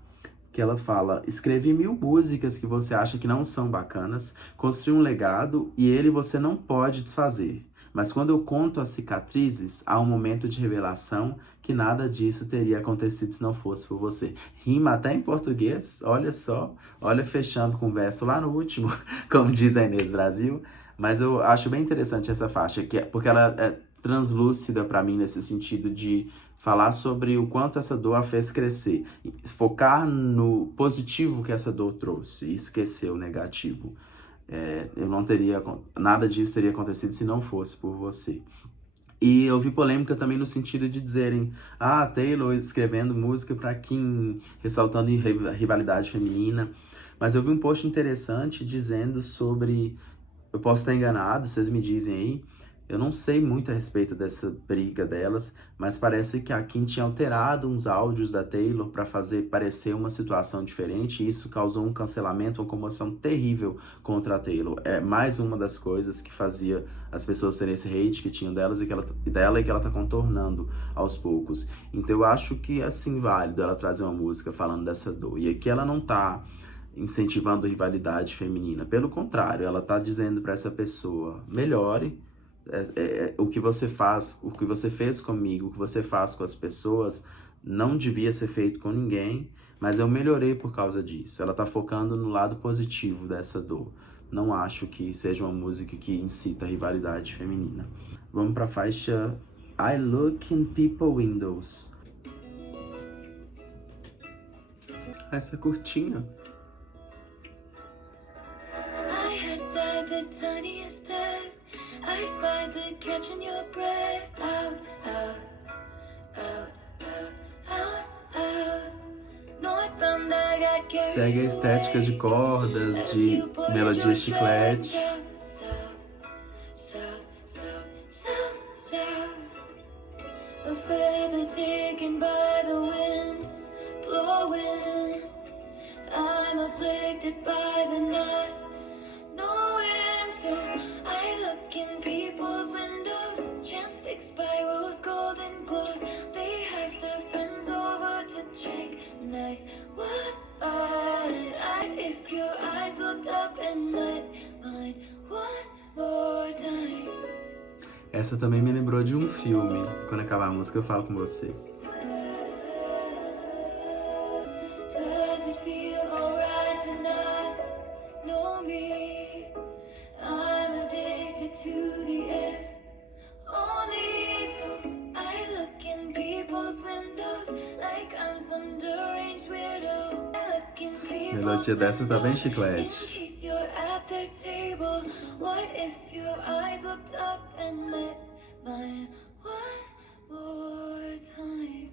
que ela fala: escrevi 1000 músicas que você acha que não são bacanas, construí um legado e ele você não pode desfazer. Mas quando eu conto as cicatrizes, há um momento de revelação que nada disso teria acontecido se não fosse por você. Rima até em português, olha só, olha fechando com o verso lá no último, como diz a Inês Brasil. Mas eu acho bem interessante essa faixa, porque ela é translúcida pra mim nesse sentido de falar sobre o quanto essa dor a fez crescer. Focar no positivo que essa dor trouxe e esquecer o negativo. Eu não teria, nada disso teria acontecido se não fosse por você. E eu vi polêmica também no sentido de dizerem: ah, Taylor escrevendo música pra Kim, ressaltando rivalidade feminina. Mas eu vi um post interessante dizendo sobre, eu posso estar enganado, vocês me dizem aí, eu não sei muito a respeito dessa briga delas, mas parece que a Kim tinha alterado uns áudios da Taylor para fazer parecer uma situação diferente, e isso causou um cancelamento, uma comoção terrível contra a Taylor. É mais uma das coisas que fazia as pessoas terem esse hate que tinham delas e que ela tá contornando aos poucos. Então eu acho que é assim válido ela trazer uma música falando dessa dor. E aqui ela não tá incentivando rivalidade feminina, pelo contrário, ela tá dizendo para essa pessoa: melhore. O que você faz, o que você fez comigo, o que você faz com as pessoas, não devia ser feito com ninguém, mas eu melhorei por causa disso. Ela tá focando no lado positivo dessa dor. Não acho que seja uma música que incita a rivalidade feminina. Vamos pra faixa I Look in People Windows. Essa é curtinha. I had died the tiniest death. I spied the catch in your breath. Out, out, out, out, out, out. Northbound, I got carried Segue a estética de cordas, de melodia chiclete. South, south, south, south, south. A feather taken by the wind, blowing. I'm afflicted by the night, knowing. So I look in people's windows, chance fixed by rose golden glows. They have their friends over to drink nice wine. If your eyes looked up and met mine one more time. Essa também me lembrou de um filme. Quando acabar a música eu falo com vocês. Does it feel alright to not know me? I'm addicted to the if only melodia dessa tá bem In chiclete. case you're at their table, what if your eyes looked up and met mine one more time?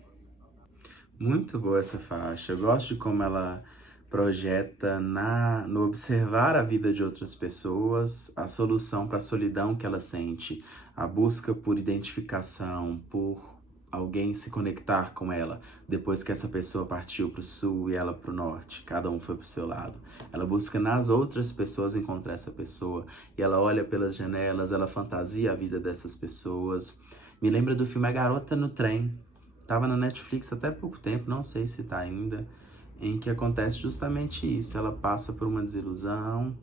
Muito boa essa faixa. Eu gosto de como ela projeta no observar a vida de outras pessoas, a solução para a solidão que ela sente, a busca por identificação, por alguém se conectar com ela, depois que essa pessoa partiu para o sul e ela para o norte, cada um foi para o seu lado. Ela busca nas outras pessoas encontrar essa pessoa, e ela olha pelas janelas, ela fantasia a vida dessas pessoas. Me lembra do filme A Garota no Trem, tava na Netflix até pouco tempo, não sei se tá ainda, em que acontece justamente isso. Ela passa por uma desilusão,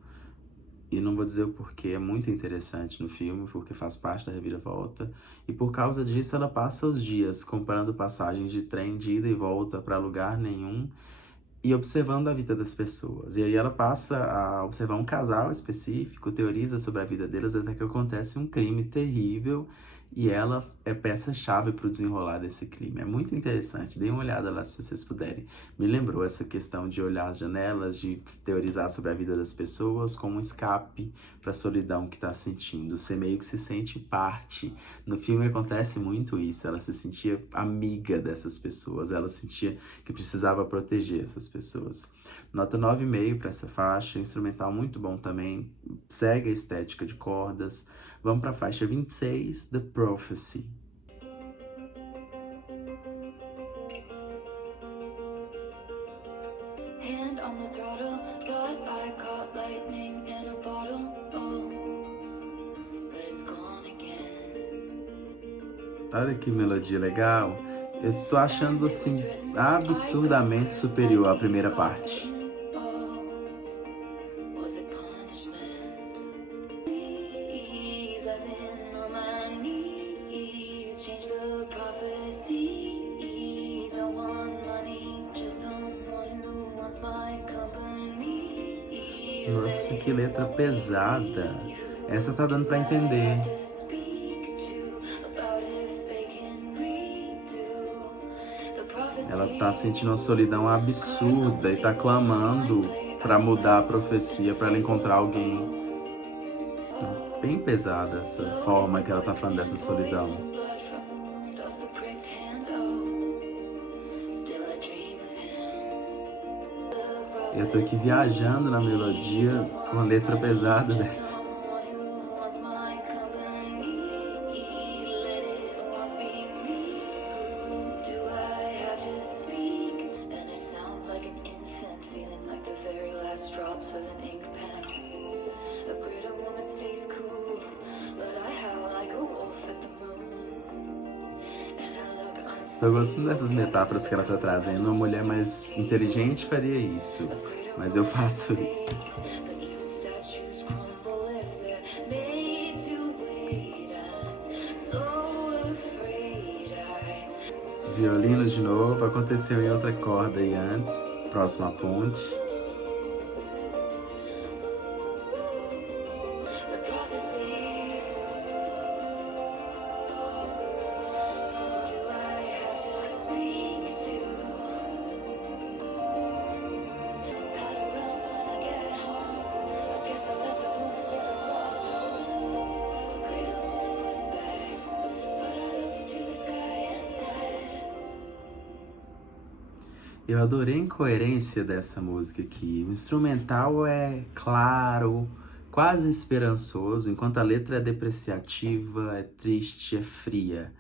e não vou dizer o porquê, é muito interessante no filme, porque faz parte da reviravolta. E por causa disso, ela passa os dias comprando passagens de trem de ida e volta para lugar nenhum e observando a vida das pessoas. E aí ela passa a observar um casal específico, teoriza sobre a vida deles, até que acontece um crime terrível e ela é peça-chave para o desenrolar desse crime. É muito interessante, deem uma olhada lá se vocês puderem. Me lembrou essa questão de olhar as janelas, de teorizar sobre a vida das pessoas como um escape para a solidão que está sentindo. Você meio que se sente parte. No filme acontece muito isso, ela se sentia amiga dessas pessoas, ela sentia que precisava proteger essas pessoas. Nota 9,5 para essa faixa, instrumental muito bom também, segue a estética de cordas. Vamos para a faixa 26, The Prophecy. Hand on the throttle, thought I caught lightning in a bottle. Oh, but it's gone again. Olha que melodia legal. Eu tô achando assim absurdamente superior à primeira parte. Was it punishment? Please, I've been on my knees. Change the prophecy. Don't want money, just someone who wants my company. Nossa, que letra pesada. Essa tá dando pra entender. Ela tá sentindo uma solidão absurda e tá clamando pra mudar a profecia, pra ela encontrar alguém. Bem pesada essa forma que ela tá falando dessa solidão. Eu tô aqui viajando na melodia com a letra pesada dessa. Tô gostando dessas metáforas que ela tá trazendo. Uma mulher mais inteligente faria isso, mas eu faço isso. Violino de novo, aconteceu em outra corda aí antes, próxima ponte. Eu adorei a incoerência dessa música aqui. O instrumental é claro, quase esperançoso, enquanto a letra é depreciativa, é triste, é fria.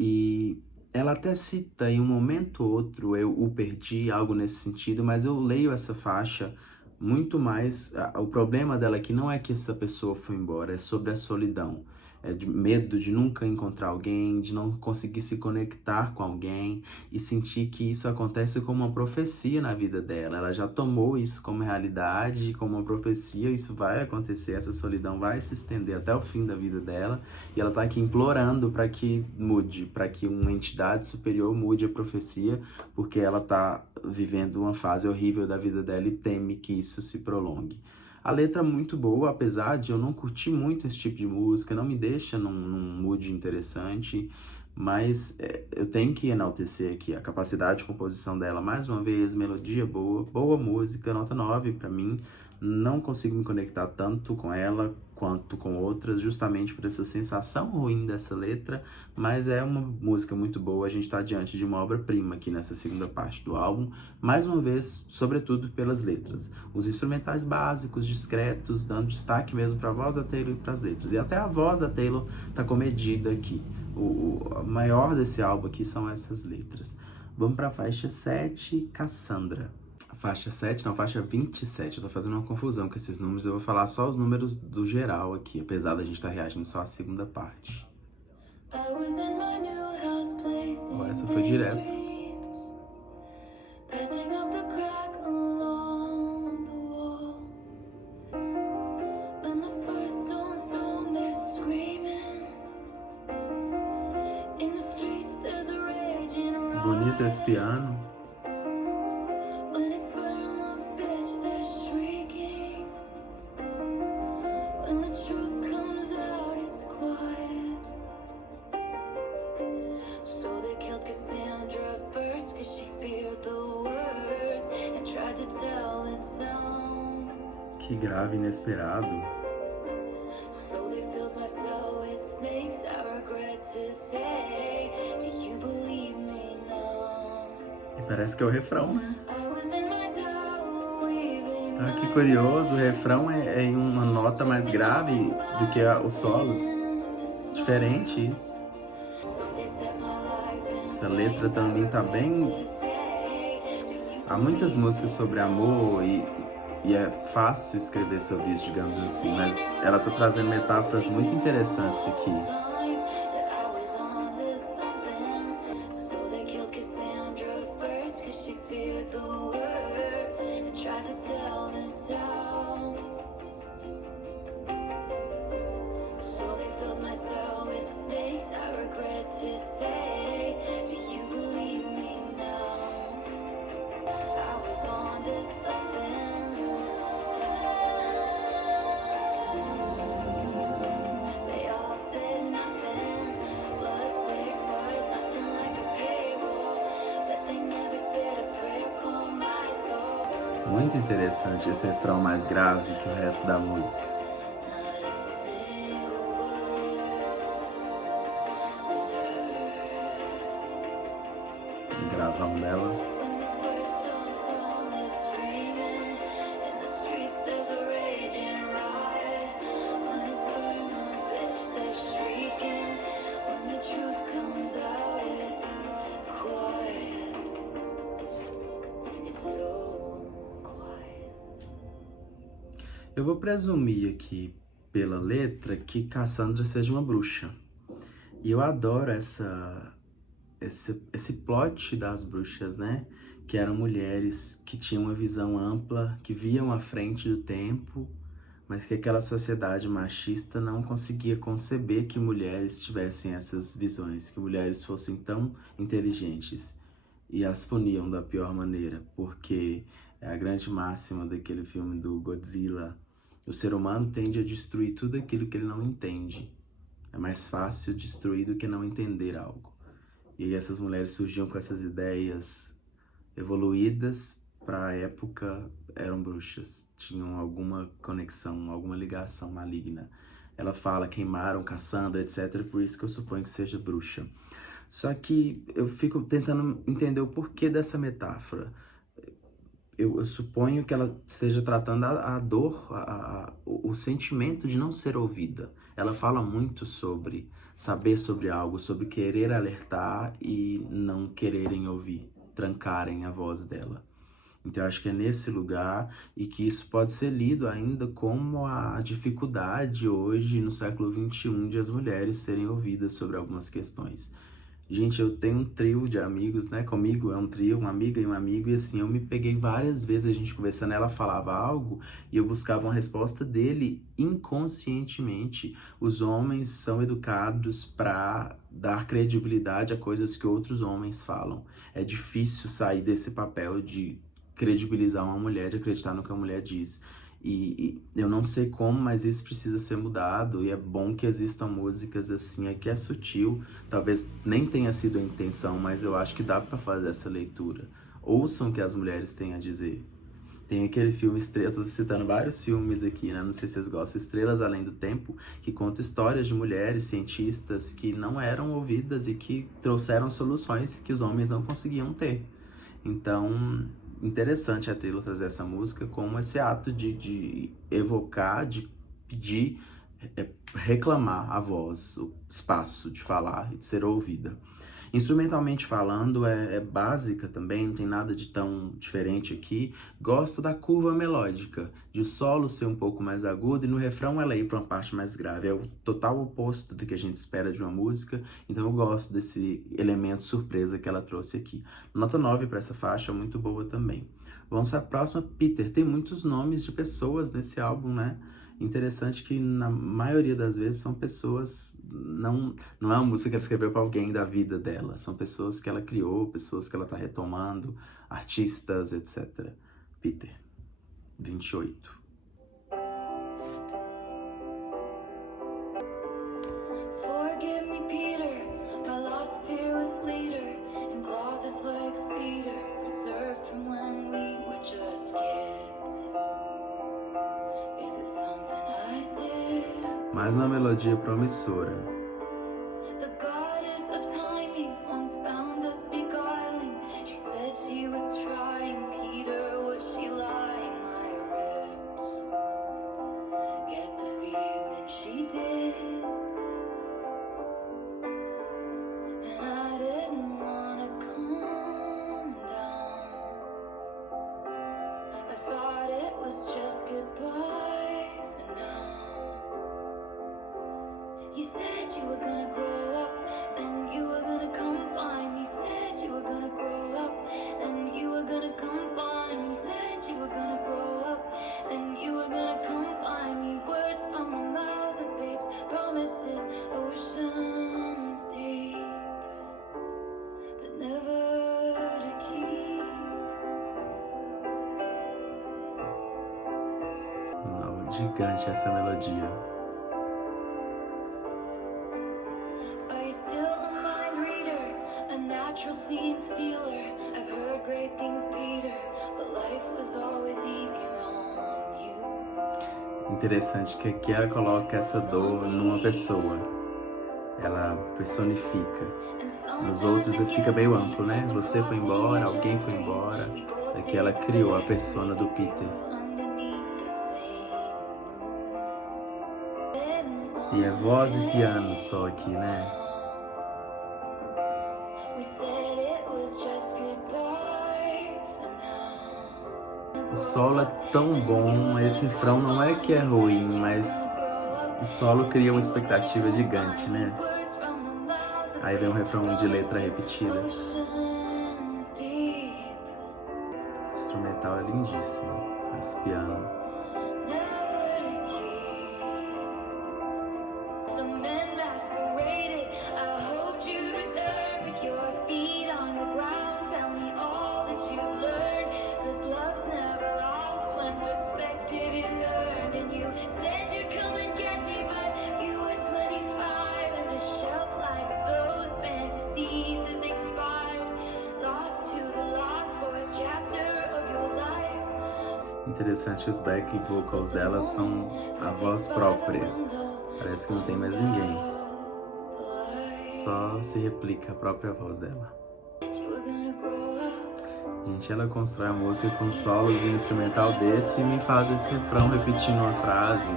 E ela até cita em um momento ou outro, eu o perdi, algo nesse sentido, mas eu leio essa faixa muito mais. O problema dela aqui não é que essa pessoa foi embora, é sobre a solidão. É de medo de nunca encontrar alguém, de não conseguir se conectar com alguém e sentir que isso acontece como uma profecia na vida dela. Ela já tomou isso como realidade, como uma profecia, isso vai acontecer, essa solidão vai se estender até o fim da vida dela e ela tá aqui implorando para que mude, para que uma entidade superior mude a profecia, porque ela tá vivendo uma fase horrível da vida dela e teme que isso se prolongue. A letra é muito boa, apesar de eu não curtir muito esse tipo de música, não me deixa num mood interessante, Mas eu tenho que enaltecer aqui a capacidade de composição dela, mais uma vez, melodia boa, boa música, nota 9 pra mim. Não consigo me conectar tanto com ela quanto com outras, justamente por essa sensação ruim dessa letra, mas é uma música muito boa. A gente tá diante de uma obra-prima aqui nessa segunda parte do álbum, mais uma vez, sobretudo pelas letras. Os instrumentais básicos, discretos, dando destaque mesmo pra voz da Taylor e pras letras. E até a voz da Taylor tá comedida aqui. O maior desse álbum aqui são essas letras. Vamos pra faixa 7, Cassandra. Faixa 7, não, faixa 27. Eu tô fazendo uma confusão com esses números. Eu vou falar só os números do geral aqui, apesar da gente estar reagindo só à segunda parte. Oh, essa foi direto. Bonito esse piano. Que grave, inesperado. E parece que é o refrão, né? Ah, que curioso, o refrão é em uma nota mais grave do que os solos. Diferente isso. Essa letra também tá bem... Há muitas músicas sobre amor e é fácil escrever sobre isso, digamos assim, mas ela tá trazendo metáforas muito interessantes aqui. Muito interessante esse refrão mais grave que o resto da música. O gravão dela. Eu vou presumir aqui, pela letra, que Cassandra seja uma bruxa. E eu adoro esse plot das bruxas, né? Que eram mulheres que tinham uma visão ampla, que viam à frente do tempo, mas que aquela sociedade machista não conseguia conceber que mulheres tivessem essas visões, que mulheres fossem tão inteligentes. E as puniam da pior maneira, porque é a grande máxima daquele filme do Godzilla. O ser humano tende a destruir tudo aquilo que ele não entende. É mais fácil destruir do que não entender algo. E aí essas mulheres surgiam com essas ideias evoluídas, para a época eram bruxas, tinham alguma conexão, alguma ligação maligna. Ela fala, queimaram Cassandra, etc, por isso que eu suponho que seja bruxa. Só que eu fico tentando entender o porquê dessa metáfora. Eu suponho que ela esteja tratando a dor, o sentimento de não ser ouvida. Ela fala muito sobre saber sobre algo, sobre querer alertar e não quererem ouvir, trancarem a voz dela. Então eu acho que é nesse lugar e que isso pode ser lido ainda como a dificuldade hoje, no século XXI, de as mulheres serem ouvidas sobre algumas questões. Gente, eu tenho um trio de amigos, né? Comigo é um trio, uma amiga e um amigo, e assim, eu me peguei várias vezes a gente conversando, ela falava algo e eu buscava uma resposta dele inconscientemente. Os homens são educados para dar credibilidade a coisas que outros homens falam. É difícil sair desse papel de credibilizar uma mulher, de acreditar no que a mulher diz. E eu não sei como, mas isso precisa ser mudado. E é bom que existam músicas assim. Aqui é sutil, talvez nem tenha sido a intenção, mas eu acho que dá pra fazer essa leitura. Ouçam o que as mulheres têm a dizer. Tem aquele filme, eu tô citando vários filmes aqui, né? Não sei se vocês gostam, Estrelas Além do Tempo, que conta histórias de mulheres cientistas que não eram ouvidas e que trouxeram soluções que os homens não conseguiam ter. Então, interessante a Taylor trazer essa música como esse ato de evocar, de pedir, reclamar a voz, o espaço de falar e de ser ouvida. Instrumentalmente falando, é básica também, não tem nada de tão diferente aqui. Gosto da curva melódica, de o solo ser um pouco mais agudo e no refrão ela ir para uma parte mais grave. É o total oposto do que a gente espera de uma música, então eu gosto desse elemento surpresa que ela trouxe aqui. Nota 9 para essa faixa, muito boa também. Vamos para a próxima, Peter. Tem muitos nomes de pessoas nesse álbum, né? Interessante que na maioria das vezes são pessoas, não é uma música que ela escreveu para alguém da vida dela, são pessoas que ela criou, pessoas que ela tá retomando, artistas, etc. Peter, 28. Forgive me, Peter, my lost fearless leader, in closets like cedar, preserved from when we were just kids. Is it something I did? Mais uma melodia promissora. The goddess of timing once found us beguiling. She said she was trying. Peter, was she lying? My ribs get the feeling she did. And I didn't wanna calm down. I thought it was just goodbye for now. You said you were gonna grow up, then you were gonna come find me. Said you were gonna grow up, then you were gonna come find me. Said you were gonna grow up, then you were gonna come find me. Words from the mouths of babes, promises, oceans deep, but never to keep. Não, gigante essa melodia. Are you still a mind reader, a natural scene stealer? I've heard great things, Peter, but life was always easier on you. Interessante que aqui ela coloca essa dor numa pessoa. Ela personifica. Nos outros fica meio amplo, né? Você foi embora, alguém foi embora. Aqui ela criou a persona do Peter. E é voz e piano só aqui, né? O solo é tão bom, esse refrão não é que é ruim, mas o solo cria uma expectativa gigante, né? Aí vem um refrão de letra repetida. O instrumental é lindíssimo, esse piano. Interessante, os back vocals dela são a voz própria. Parece que não tem mais ninguém. Só se replica a própria voz dela. Gente, ela constrói a música com solos e um instrumental desse e me faz esse refrão repetindo uma frase.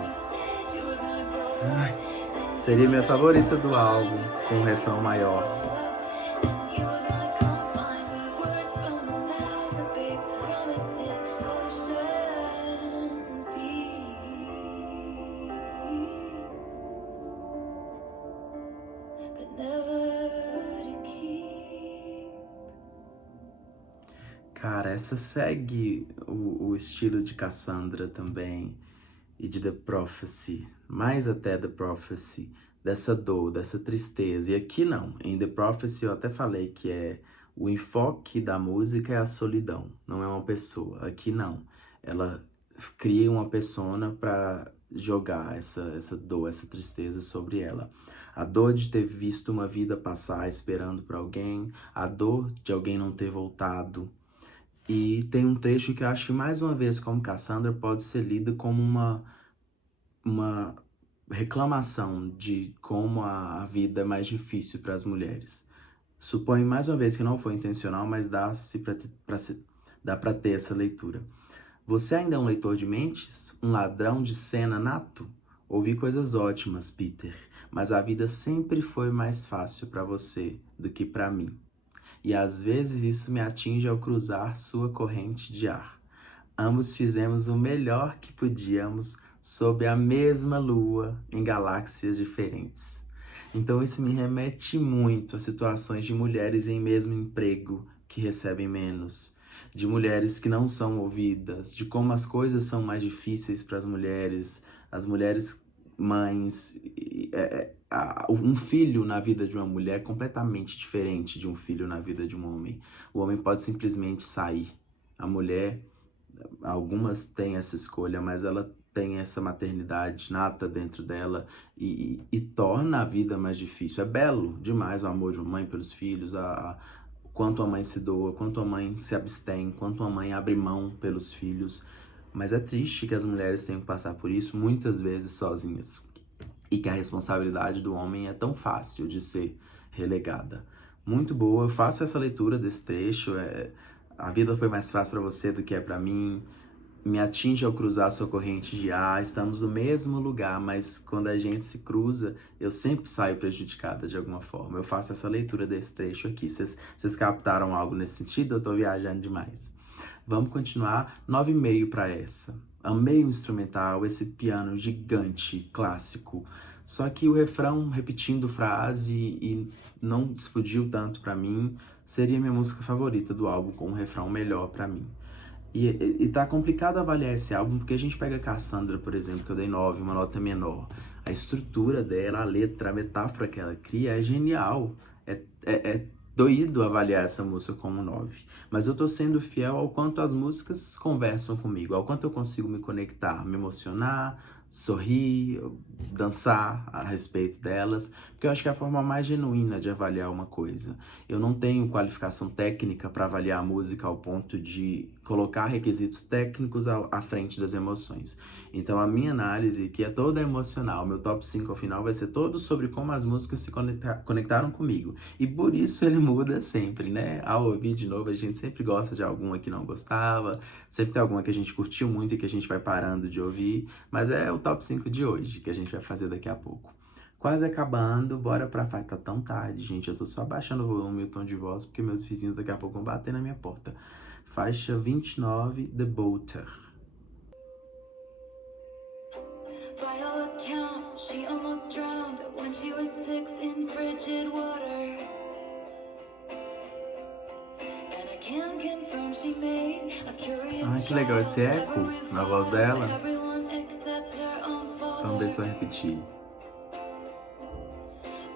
Ai, seria minha favorita do álbum, com um refrão maior. Cara, essa segue o estilo de Cassandra também e de The Prophecy, mais até The Prophecy, dessa dor, dessa tristeza. E aqui não, em The Prophecy eu até falei que o enfoque da música é a solidão, não é uma pessoa. Aqui não, ela cria uma persona para jogar essa dor, essa tristeza sobre ela. A dor de ter visto uma vida passar esperando por alguém, a dor de alguém não ter voltado. E tem um trecho que eu acho que, mais uma vez, como Cassandra, pode ser lida como uma reclamação de como a vida é mais difícil para as mulheres. Suponho, mais uma vez, que não foi intencional, mas dá para ter essa leitura. Você ainda é um leitor de mentes? Um ladrão de cena nato? Ouvi coisas ótimas, Peter, mas a vida sempre foi mais fácil para você do que para mim. E às vezes isso me atinge ao cruzar sua corrente de ar. Ambos fizemos o melhor que podíamos sob a mesma lua em galáxias diferentes. Então isso me remete muito a situações de mulheres em mesmo emprego que recebem menos, de mulheres que não são ouvidas, de como as coisas são mais difíceis para as mulheres mães. Um filho na vida de uma mulher é completamente diferente de um filho na vida de um homem. O homem pode simplesmente sair. A mulher, algumas têm essa escolha, mas ela tem essa maternidade nata dentro dela e torna a vida mais difícil. É belo demais o amor de uma mãe pelos filhos, quanto a mãe se doa, quanto a mãe se abstém, quanto a mãe abre mão pelos filhos. Mas é triste que as mulheres tenham que passar por isso muitas vezes sozinhas. E que a responsabilidade do homem é tão fácil de ser relegada. Muito boa, eu faço essa leitura desse trecho. A vida foi mais fácil para você do que é para mim. Me atinge ao cruzar sua corrente de ar. Estamos no mesmo lugar, mas quando a gente se cruza, eu sempre saio prejudicada de alguma forma. Eu faço essa leitura desse trecho aqui. Vocês captaram algo nesse sentido? Eu tô viajando demais. Vamos continuar. 9,5 para essa. Amei o instrumental, esse piano gigante, clássico. Só que o refrão repetindo frase e não explodiu tanto pra mim. Seria minha música favorita do álbum, com um refrão melhor pra mim. E tá complicado avaliar esse álbum, porque a gente pega Cassandra, por exemplo, que eu dei 9, uma nota menor. A estrutura dela, a letra, a metáfora que ela cria é genial. É doído avaliar essa música como 9. Mas eu tô sendo fiel ao quanto as músicas conversam comigo, ao quanto eu consigo me conectar, me emocionar, sorrir, dançar a respeito delas, porque eu acho que é a forma mais genuína de avaliar uma coisa. Eu não tenho qualificação técnica para avaliar a música ao ponto de colocar requisitos técnicos à frente das emoções. Então a minha análise, que é toda emocional, meu top 5 ao final vai ser todo sobre como as músicas se conectaram comigo. E por isso ele muda sempre, né? Ao ouvir de novo, a gente sempre gosta de alguma que não gostava, sempre tem alguma que a gente curtiu muito e que a gente vai parando de ouvir, mas é o top 5 de hoje, que a gente vai fazer daqui a pouco. Quase acabando, bora pra faixa. Tá tão tarde, gente, eu tô só abaixando o volume e o tom de voz, porque meus vizinhos daqui a pouco vão bater na minha porta. Faixa 29, The Boater. By all accounts, she almost drowned when she was 6 in frigid water. And I can confirm she made a curious Ai, que legal esse eco na voz dela. everyone except her own father. Vamos ver se eu repetir.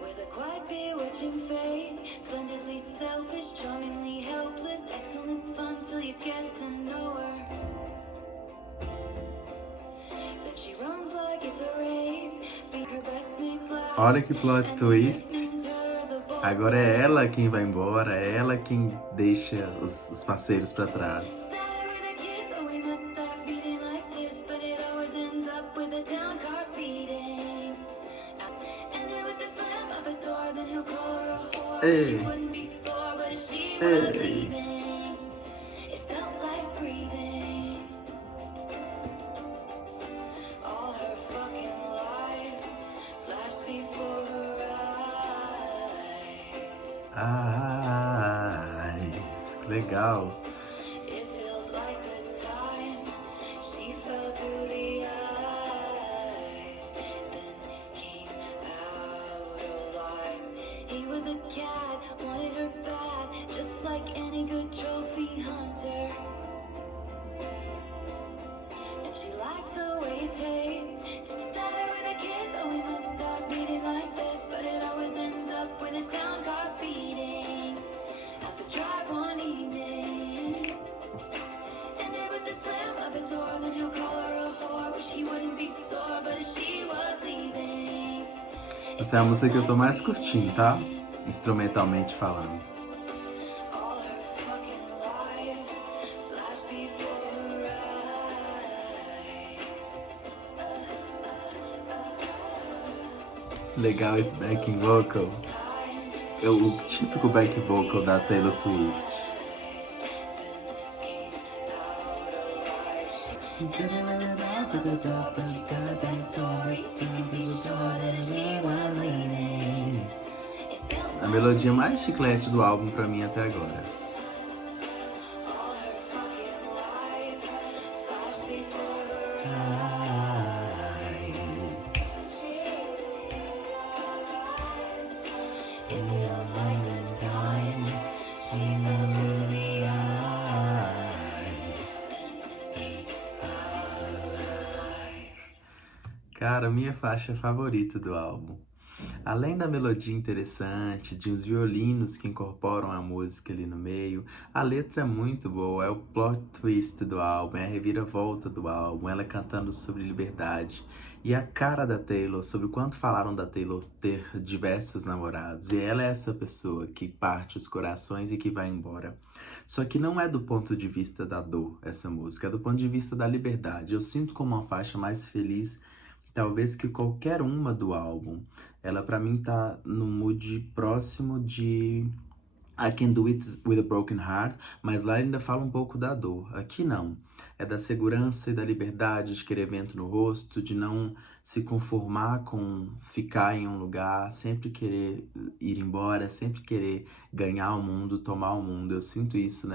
With a quiet, bewitching face, splendidly selfish, charmingly helpless, excellent fun till you get to know her. Then she runs like it's a race, being her best mates laugh. Olha que plot twist. Agora é ela quem vai embora, é ela quem deixa os parceiros pra trás. Ei, ei. Ai, que legal. It feels like the time she fell through the ice, then came out alive. He was a cat, wanted her bad, just like any good trophy hunter. And she likes the way it tastes. Started with a kiss, oh we must stop meeting like this, but it always ends up with a town car speeding out the drive one evening. Essa é a música que eu tô mais curtindo, tá? Instrumentalmente falando. All her fucking lives flash before her eyes. Legal esse backing vocal. É o típico back vocal da Taylor Swift. A melodia mais chiclete do álbum pra mim até agora. All her fucking lives flash before her It feels like the time she fell through the eyes. Cara, minha faixa favorita do álbum. Além da melodia interessante, de uns violinos que incorporam a música ali no meio, a letra é muito boa, é o plot twist do álbum, é a reviravolta do álbum, ela cantando sobre liberdade. E a cara da Taylor, sobre o quanto falaram da Taylor ter diversos namorados. E ela é essa pessoa que parte os corações e que vai embora. Só que não é do ponto de vista da dor, essa música, é do ponto de vista da liberdade. Eu sinto como uma faixa mais feliz, talvez, que qualquer uma do álbum. Ela pra mim tá no mood próximo de I Can Do It With a Broken Heart, mas lá ainda fala um pouco da dor. Aqui não. É da segurança e da liberdade de querer vento no rosto, de não se conformar com ficar em um lugar, sempre querer ir embora, sempre querer ganhar o mundo, tomar o mundo. Eu sinto isso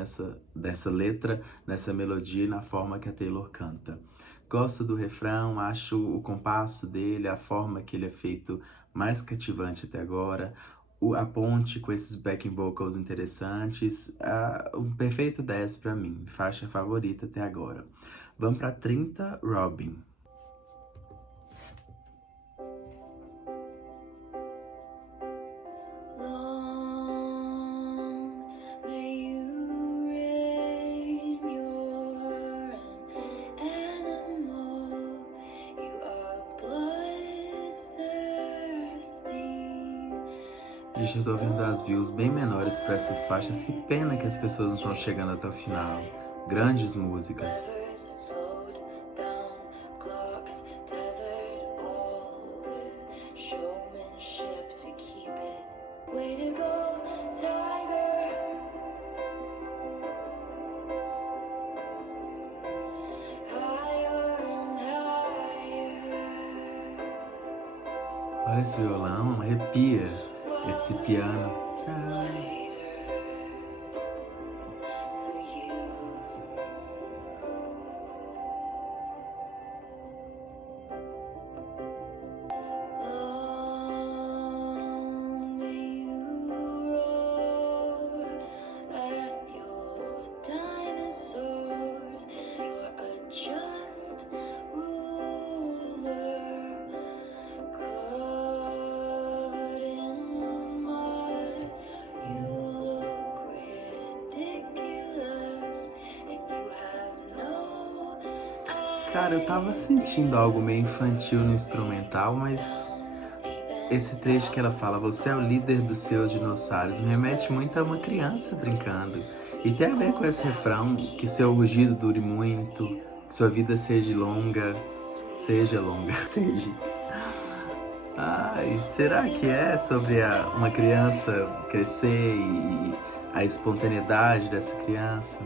dessa letra, nessa melodia e na forma que a Taylor canta. Gosto do refrão, acho o compasso dele, a forma que ele é feito mais cativante até agora. A ponte com esses backing vocals interessantes, um perfeito 10 pra mim, faixa favorita até agora. Vamos pra 30, Robin. Long may you reign, you're an animal, you are bloodthirsty. Gente, eu tô vendo as views bem menores pra essas faixas, que pena que as pessoas não estão chegando até o final. Grandes músicas. Leathers slowed down, clocks tethered, all this showmanship to keep it. Way to go, tiger. Higher and higher. Olha esse violão, arrepia. Esse piano. For you. Long may you roar at your dinosaurs. You're a just ruler, covered in mud. You look ridiculous, and you have no Cara, eu tava sentindo algo meio infantil no instrumental, mas esse trecho que ela fala, você é o líder dos seus dinossauros, me remete muito a uma criança brincando. E tem a ver com esse refrão, que seu rugido dure muito, que sua vida seja longa, seja. Ai, será que é sobre uma criança crescer e a espontaneidade dessa criança?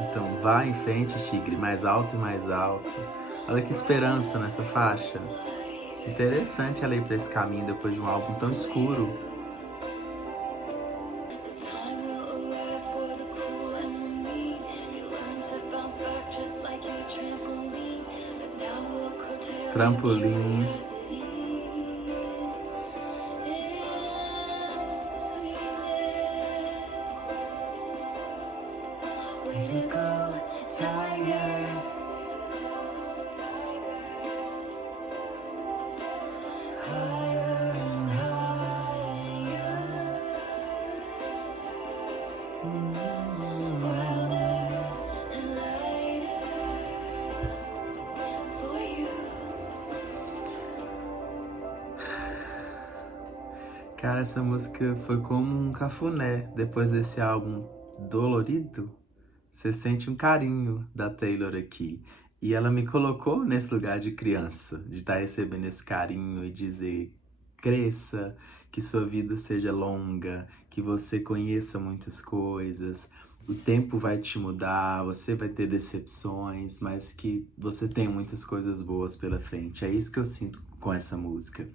Então vá em frente, tigre, mais alto e mais alto. Olha que esperança nessa faixa. Interessante ela ir pra esse caminho depois de um álbum tão escuro. The time will arrive for the cool and the mean. You learn to bounce back just like your trampoline. But now we'll curtail Trampolim. your curiosity. It's sweetness. Way to go, tiger. Higher and higher. Wilder and lighter for you. Cara, essa música foi como um cafuné. Depois desse álbum dolorido, você sente um carinho da Taylor aqui. E ela me colocou nesse lugar de criança, de estar recebendo esse carinho e dizer: cresça, que sua vida seja longa, que você conheça muitas coisas. O tempo vai te mudar, você vai ter decepções, mas que você tem muitas coisas boas pela frente. É isso que eu sinto com essa música.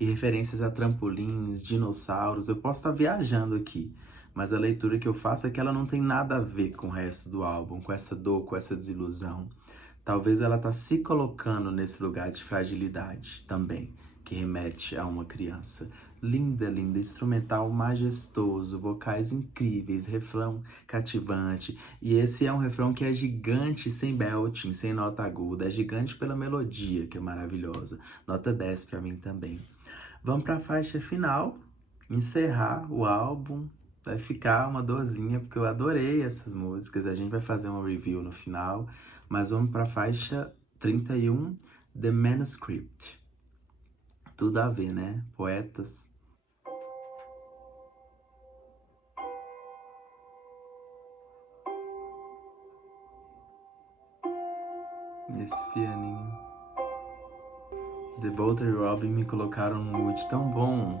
E referências a trampolins, dinossauros, eu posso estar viajando aqui, mas a leitura que eu faço é que ela não tem nada a ver com o resto do álbum, com essa dor, com essa desilusão. Talvez ela tá se colocando nesse lugar de fragilidade também, que remete a uma criança. Linda, linda, instrumental majestoso, vocais incríveis, refrão cativante. E esse é um refrão que é gigante sem belting, sem nota aguda. É gigante pela melodia, que é maravilhosa. Nota 10 pra mim também. Vamos pra faixa final, encerrar o álbum. Vai ficar uma dorzinha, porque eu adorei essas músicas. A gente vai fazer uma review no final. Mas vamos pra faixa 31, The Manuscript. Tudo a ver, né? Poetas. Esse pianinho. The Bolt e Robin me colocaram num mood tão bom.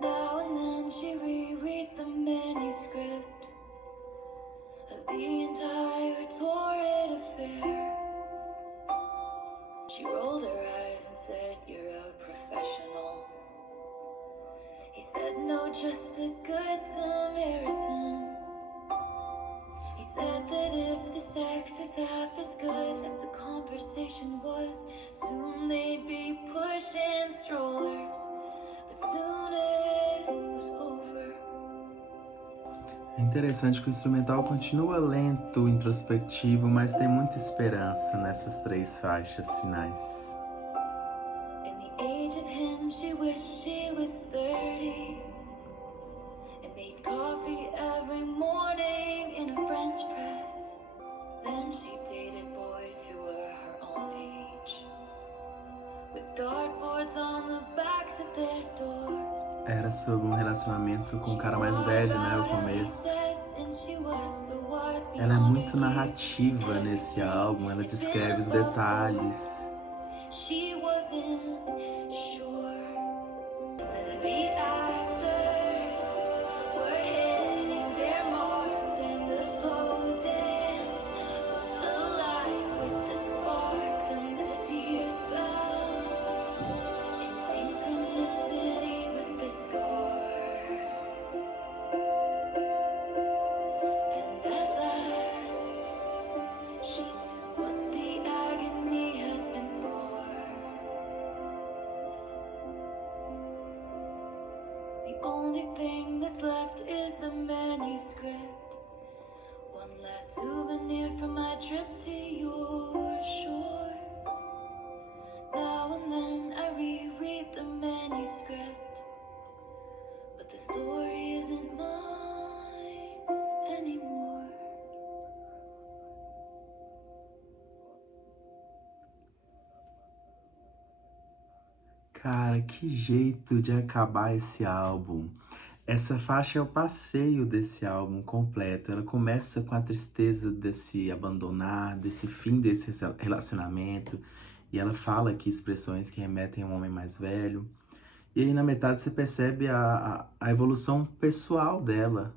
Now and then she rereads the manuscript of the entire torrid affair. She rolled her eyes and said, "You're a professional." He said, "No, just a good Samaritan." He said that if the sex was half as good as the conversation was, soon they'd be pushing strollers. But soon it was over. É interessante que o instrumental continua lento, introspectivo, mas tem muita esperança nessas 3 faixas finais. In the age of him, she wished she was 30 and made coffee every morning in a French press. Then she dated boys who were her own age, with dartboards on the backs of their doors. Era sobre um relacionamento com um cara mais velho, né, o começo. Ela é muito narrativa nesse álbum, ela descreve os detalhes. She wasn't sure when the actors were hitting their marks and the slow dance was alive with the sparks and the tears fell in synchronicity with the score. And at last she knew what the agony had been for. The only thing that's left is the manuscript. One last souvenir from my trip to your shores. Now and then I reread the manuscript, but the story isn't mine anymore. Cara, que jeito de acabar esse álbum. Essa faixa é o passeio desse álbum completo. Ela começa com a tristeza desse abandonar, desse fim desse relacionamento. E ela fala aqui expressões que remetem a um homem mais velho. E aí na metade você percebe a evolução pessoal dela.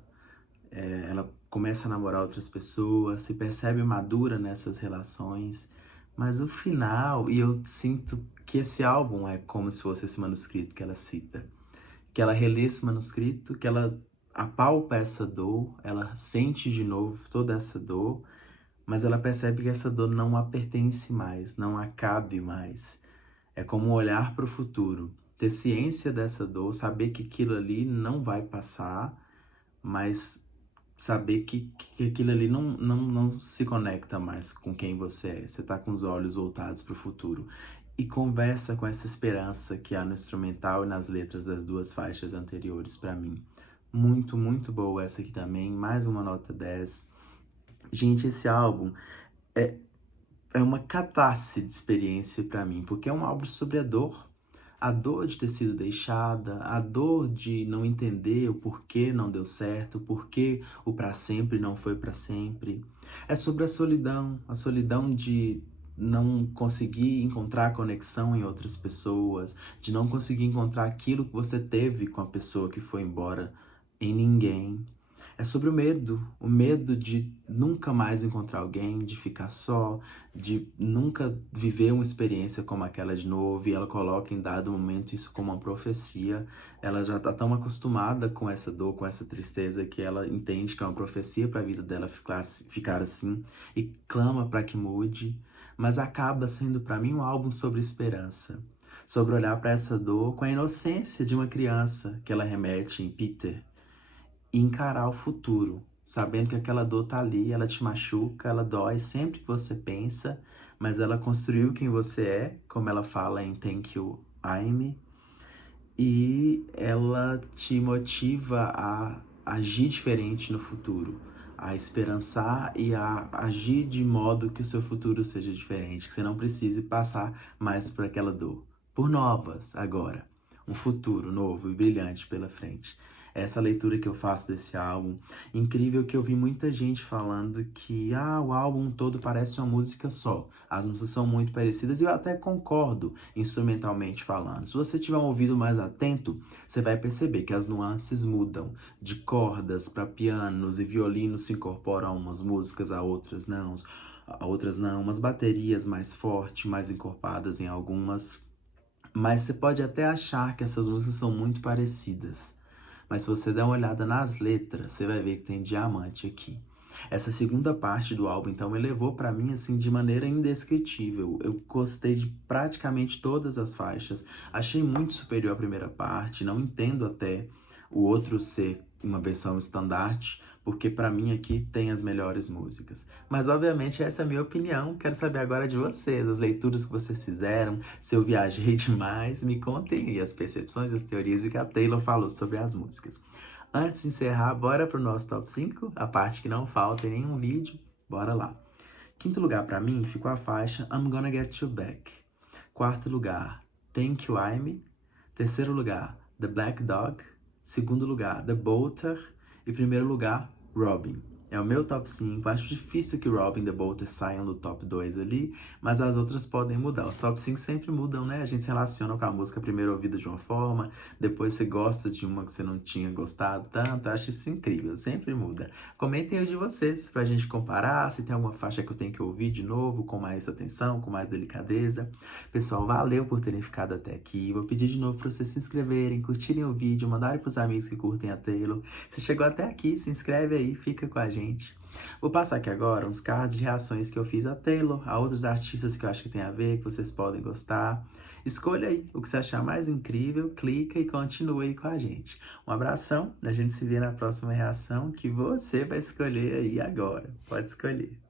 Ela começa a namorar outras pessoas, se percebe madura nessas relações. Mas o final, e eu sinto que esse álbum é como se fosse esse manuscrito que ela cita. Que ela relê esse manuscrito, que ela apalpa essa dor, ela sente de novo toda essa dor, mas ela percebe que essa dor não a pertence mais, não a cabe mais. É como olhar para o futuro, ter ciência dessa dor, saber que aquilo ali não vai passar, mas saber que aquilo ali não se conecta mais com quem você é. Você tá com os olhos voltados para o futuro. E conversa com essa esperança que há no instrumental e nas letras das 2 faixas anteriores para mim. Muito, muito boa essa aqui também. Mais uma nota 10. Gente, esse álbum é uma catarse de experiência para mim, porque é um álbum sobre a dor. A dor de ter sido deixada, a dor de não entender o porquê não deu certo, o porquê o para sempre não foi para sempre. É sobre a solidão de não conseguir encontrar conexão em outras pessoas, de não conseguir encontrar aquilo que você teve com a pessoa que foi embora em ninguém. É sobre o medo de nunca mais encontrar alguém, de ficar só, de nunca viver uma experiência como aquela de novo, e ela coloca em dado momento isso como uma profecia. Ela já tá tão acostumada com essa dor, com essa tristeza, que ela entende que é uma profecia para a vida dela ficar assim, e clama para que mude, mas acaba sendo para mim um álbum sobre esperança, sobre olhar para essa dor com a inocência de uma criança que ela remete em Peter, e encarar o futuro, sabendo que aquela dor tá ali, ela te machuca, ela dói sempre que você pensa, mas ela construiu quem você é, como ela fala em Thank You, I'm, e ela te motiva a agir diferente no futuro, a esperançar e a agir de modo que o seu futuro seja diferente, que você não precise passar mais por aquela dor, por novas agora, um futuro novo e brilhante pela frente. Essa leitura que eu faço desse álbum, incrível que eu vi muita gente falando que o álbum todo parece uma música só. As músicas são muito parecidas e eu até concordo, instrumentalmente falando. Se você tiver um ouvido mais atento, você vai perceber que as nuances mudam. De cordas para pianos e violinos se incorporam a umas músicas, a outras não. Umas baterias mais fortes, mais encorpadas em algumas. Mas você pode até achar que essas músicas são muito parecidas. Mas se você der uma olhada nas letras, você vai ver que tem diamante aqui. Essa segunda parte do álbum, então, me levou para mim, assim, de maneira indescritível. Eu gostei de praticamente todas as faixas. Achei muito superior à primeira parte. Não entendo até o outro ser uma versão estandarte, porque para mim aqui tem as melhores músicas. Mas obviamente essa é a minha opinião, quero saber agora de vocês, as leituras que vocês fizeram, se eu viajei demais, me contem aí as percepções, as teorias e o que a Taylor falou sobre as músicas. Antes de encerrar, bora pro nosso top 5, a parte que não falta em nenhum vídeo, bora lá. Quinto lugar para mim ficou a faixa I'm Gonna Get You Back. Quarto lugar, Thank You I'm. Terceiro lugar, The Black Dog. Segundo lugar, The Bolter. E primeiro lugar, Robin. É o meu top 5. Acho difícil que Robin e The Bolter saiam do top 2 ali, mas as outras podem mudar. Os top 5 sempre mudam, né? A gente se relaciona com a música primeiro ouvida de uma forma, depois você gosta de uma que você não tinha gostado tanto. Eu acho isso incrível, sempre muda. Comentem aí de vocês, pra gente comparar, se tem alguma faixa que eu tenho que ouvir de novo, com mais atenção, com mais delicadeza. Pessoal, valeu por terem ficado até aqui. Vou pedir de novo pra vocês se inscreverem, curtirem o vídeo, mandarem pros amigos que curtem a Taylor. Se chegou até aqui, se inscreve aí, fica com a gente. Vou passar aqui agora uns cards de reações que eu fiz a Taylor, a outros artistas que eu acho que tem a ver, que vocês podem gostar. Escolha aí o que você achar mais incrível, clica e continue aí com a gente. Um abração, a gente se vê na próxima reação que você vai escolher aí agora. Pode escolher.